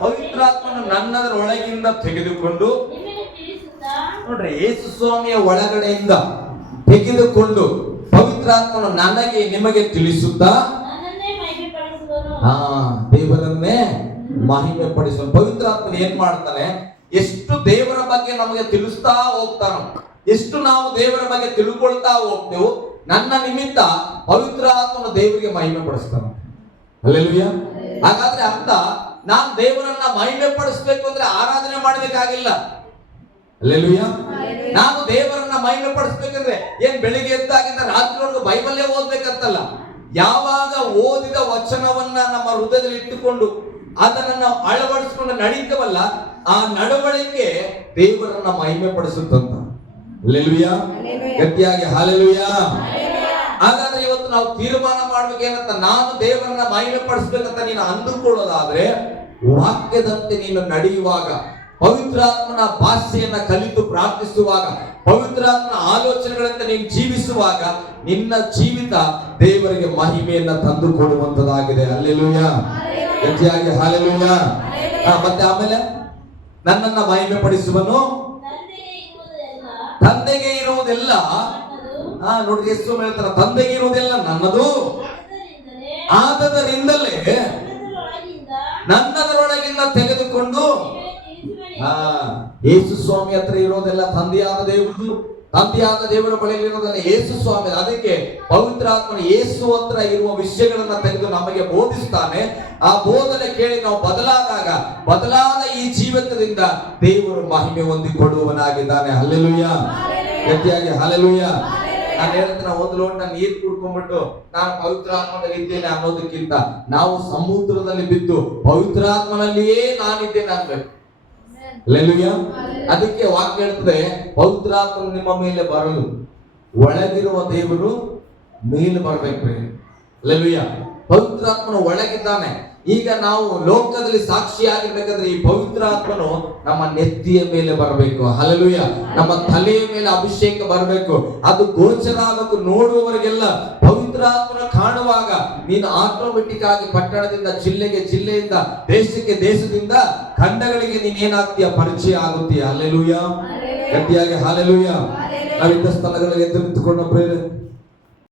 ಪವಿತ್ರಾತ್ಮನ ನನ್ನದರೊಳಗಿಂದ ತೆಗೆದುಕೊಂಡು, ನೋಡ್ರಿ, ಯೇಸು ಸ್ವಾಮಿಯ ಒಳಗಡೆಯಿಂದ ತೆಗೆದುಕೊಂಡು ಪವಿತ್ರಾತ್ಮನು ನನಗೆ ನಿಮಗೆ ತಿಳಿಸುತ್ತಾ ದೇವರನ್ನೇ ಮಹಿಮೆ ಪಡಿಸುವ. ಪವಿತ್ರಾತ್ಮನ ಏನ್ ಮಾಡ್ತಾನೆ? ಎಷ್ಟು ದೇವರ ಬಗ್ಗೆ ನಮಗೆ ತಿಳಿಸ್ತಾ ಹೋಗ್ತಾನ, ಎಷ್ಟು ನಾವು ದೇವರ ಬಗ್ಗೆ ತಿಳ್ಕೊಳ್ತಾ ಹೋಗ್ತೇವೆ, ನನ್ನ ನಿಮಿತ್ತ ಪವಿತ್ರಾತ್ಮನ ದೇವರಿಗೆ ಮಹಿಮೆ ಪಡಿಸ್ತಾನೆ. ಹಲ್ಲೆಲೂಯ. ಹಾಗಾದ್ರೆ ಅರ್ಥ, ನಾನು ದೇವರನ್ನ ಮಹಿಮೆ ಪಡಿಸ್ಬೇಕು ಅಂದ್ರೆ ಆರಾಧನೆ ಮಾಡ್ಬೇಕಾಗಿಲ್ಲ. ಹಲ್ಲೆಲೂಯ. ನಾನು ದೇವರನ್ನ ಮಹಿಮೆ ಪಡಿಸ್ಬೇಕಂದ್ರೆ ಏನ್ ಬೆಳಿಗ್ಗೆ ಎದ್ದಾಗಿಂದ ರಾತ್ರಿವರೆಗೂ ಬೈಬಲ್ಲೇ ಓದ್ಬೇಕಂತಲ್ಲ. ಯಾವಾಗ ಓದಿದ ವಚನವನ್ನ ನಮ್ಮ ಹೃದಯದಲ್ಲಿ ಇಟ್ಟುಕೊಂಡು ಅದನ್ನ ನಾವು ಅಳವಡಿಸಿಕೊಂಡು ನಡೀತವಲ್ಲ, ಆ ನಡವಳಿಕೆ ದೇವರನ್ನ ಮಹಿಮೆ ಪಡಿಸುತ್ತಂತ. ಹಲ್ಲೆಲೂಯ, ಗಟ್ಟಿಯಾಗಿ ಹಲ್ಲೆಲೂಯ. ಹಾಗಾದ್ರೆ ಇವತ್ತು ನಾವು ತೀರ್ಮಾನ ಮಾಡ್ಬೇಕೇನಂತ, ನಾನು ದೇವರನ್ನ ಮಹಿಮೆ ಪಡಿಸ್ಬೇಕಂತ ನೀನು ಅಂದುಕೊಳ್ಳೋದಾದ್ರೆ ವಾಕ್ಯದಂತೆ ನೀನು ನಡೆಯುವಾಗ, ಪವಿತ್ರಾತ್ಮನ ಭಾಷೆಯನ್ನ ಕಲಿತು ಪ್ರಾರ್ಥಿಸುವಾಗ, ಪವಿತ್ರಾತ್ಮನ ಆಲೋಚನೆಗಳಂತೆ ನೀನು ಜೀವಿಸುವಾಗ ನಿನ್ನ ಜೀವಿತ ದೇವರಿಗೆ ಮಹಿಮೆಯನ್ನ ತಂದು ಕೊಡುವಂತದಾಗಿದೆ. ಹಲ್ಲೆಲೂಯ, ಗಟ್ಟಿಯಾಗಿ ಹಲ್ಲೆಲೂಯ. ಮತ್ತೆ ಆಮೇಲೆ ನನ್ನನ್ನ ಮಹಿಮೆ ಪಡಿಸುವನು ತಂದೆಗೆ ಇರುವುದೆಲ್ಲ, ನೋಡಿ ಯೇಸು ಹೇಳ್ತಾನೆ, ತಂದೆಗೆ ಇರುವುದೆಲ್ಲ ನನ್ನದು, ಆದದರಿಂದಲೇ ನನ್ನದರೊಳಗಿಂದ ತೆಗೆದುಕೊಂಡು. ಯೇಸು ಸ್ವಾಮಿ ಹತ್ರ ಇರೋದೆಲ್ಲ ತಂದೆಯಾದ ದೇವರದು, ತಂದೆಯಾದ ದೇವರ ಬಳಿಯಲ್ಲಿ ಇರೋದನ್ನ ಯೇಸು ಸ್ವಾಮಿ. ಅದಕ್ಕೆ ಪವಿತ್ರಾತ್ಮನ ಯೇಸು ಹತ್ರ ಇರುವ ವಿಷಯಗಳನ್ನ ತೆಗೆದು ನಮಗೆ ಬೋಧಿಸ್ತಾನೆ. ಆ ಬೋಧನೆ ಕೇಳಿ ನಾವು ಬದಲಾದಾಗ, ಬದಲಾದ ಈ ಜೀವಿತದಿಂದ ದೇವರು ಮಹಿಮೆ ಹೊಂದಿಕೊಳ್ಳುವವನಾಗಿದ್ದಾನೆ. ಹಲ್ಲೆಲೂಯ, ಗಟ್ಟಿಯಾಗಿ ಹಲ್ಲೆಲೂಯ. ನಾನು ಹೇಳ್ತೇನೆ, ಒಂದು ಲೋಟ ನೀರು ಕುಡ್ಕೊಂಡ್ಬಿಟ್ಟು ನಾನು ಪವಿತ್ರಾತ್ಮನಲ್ಲಿ ಇದ್ದೇನೆ ಅನ್ನೋದಕ್ಕಿಂತ ನಾವು ಸಮುದ್ರದಲ್ಲಿ ಬಿದ್ದು ಪವಿತ್ರಾತ್ಮನಲ್ಲಿಯೇ ನಾನಿದ್ದೇನೆ ಅನ್ಬೇಕು. ಹಲ್ಲೆಲೂಯ. ಅದಕ್ಕೆ ವಾಕ್ಯ ಹೇಳ್ತದೆ, ಪವಿತ್ರಾತ್ಮ ನಿಮ್ಮ ಮೇಲೆ ಬರಲು ಒಳಗಿರುವ ದೇವರು ಮೇಲೆ ಬರ್ಬೇಕ್ರಿ. ಹಲ್ಲೆಲೂಯ. ಪವಿತ್ರಾತ್ಮನು ಒಳಗಿದ್ದಾನೆ. ಈಗ ನಾವು ಲೋಕದಲ್ಲಿ ಸಾಕ್ಷಿಯಾಗಿರ್ಬೇಕಾದ್ರೆ ಈ ಪವಿತ್ರಾತ್ಮನು ನಮ್ಮ ನೆತ್ತಿಯ ಮೇಲೆ ಬರಬೇಕು. ಹಲ್ಲೆಲೂಯ. ನಮ್ಮ ತಲೆಯ ಮೇಲೆ ಅಭಿಷೇಕ ಬರಬೇಕು. ಅದು ಗೋಚರ ಆಗಬೇಕು ನೋಡುವವರಿಗೆಲ್ಲ. ಪವಿತ್ರಾತ್ಮನ ಕಾಣುವಾಗ ನೀನು ಆಟೋಮೆಟಿಕ್ ಆಗಿ ಪಟ್ಟಣದಿಂದ ಜಿಲ್ಲೆಗೆ, ಜಿಲ್ಲೆಯಿಂದ ದೇಶಕ್ಕೆ, ದೇಶದಿಂದ ಖಂಡಗಳಿಗೆ ನೀನ್ ಏನಾಗ್ತೀಯ? ಪರಿಚಯ ಆಗುತ್ತೀಯ. ಹಲ್ಲೆಲೂಯ, ಗಟ್ಟಿಯಾಗಿ ಹಲ್ಲೆಲೂಯ. ನಾವಿದ್ದ ಸ್ಥಳಗಳಿಗೆ ಎದ್ದು ನಿಂತುಕೊಂಡು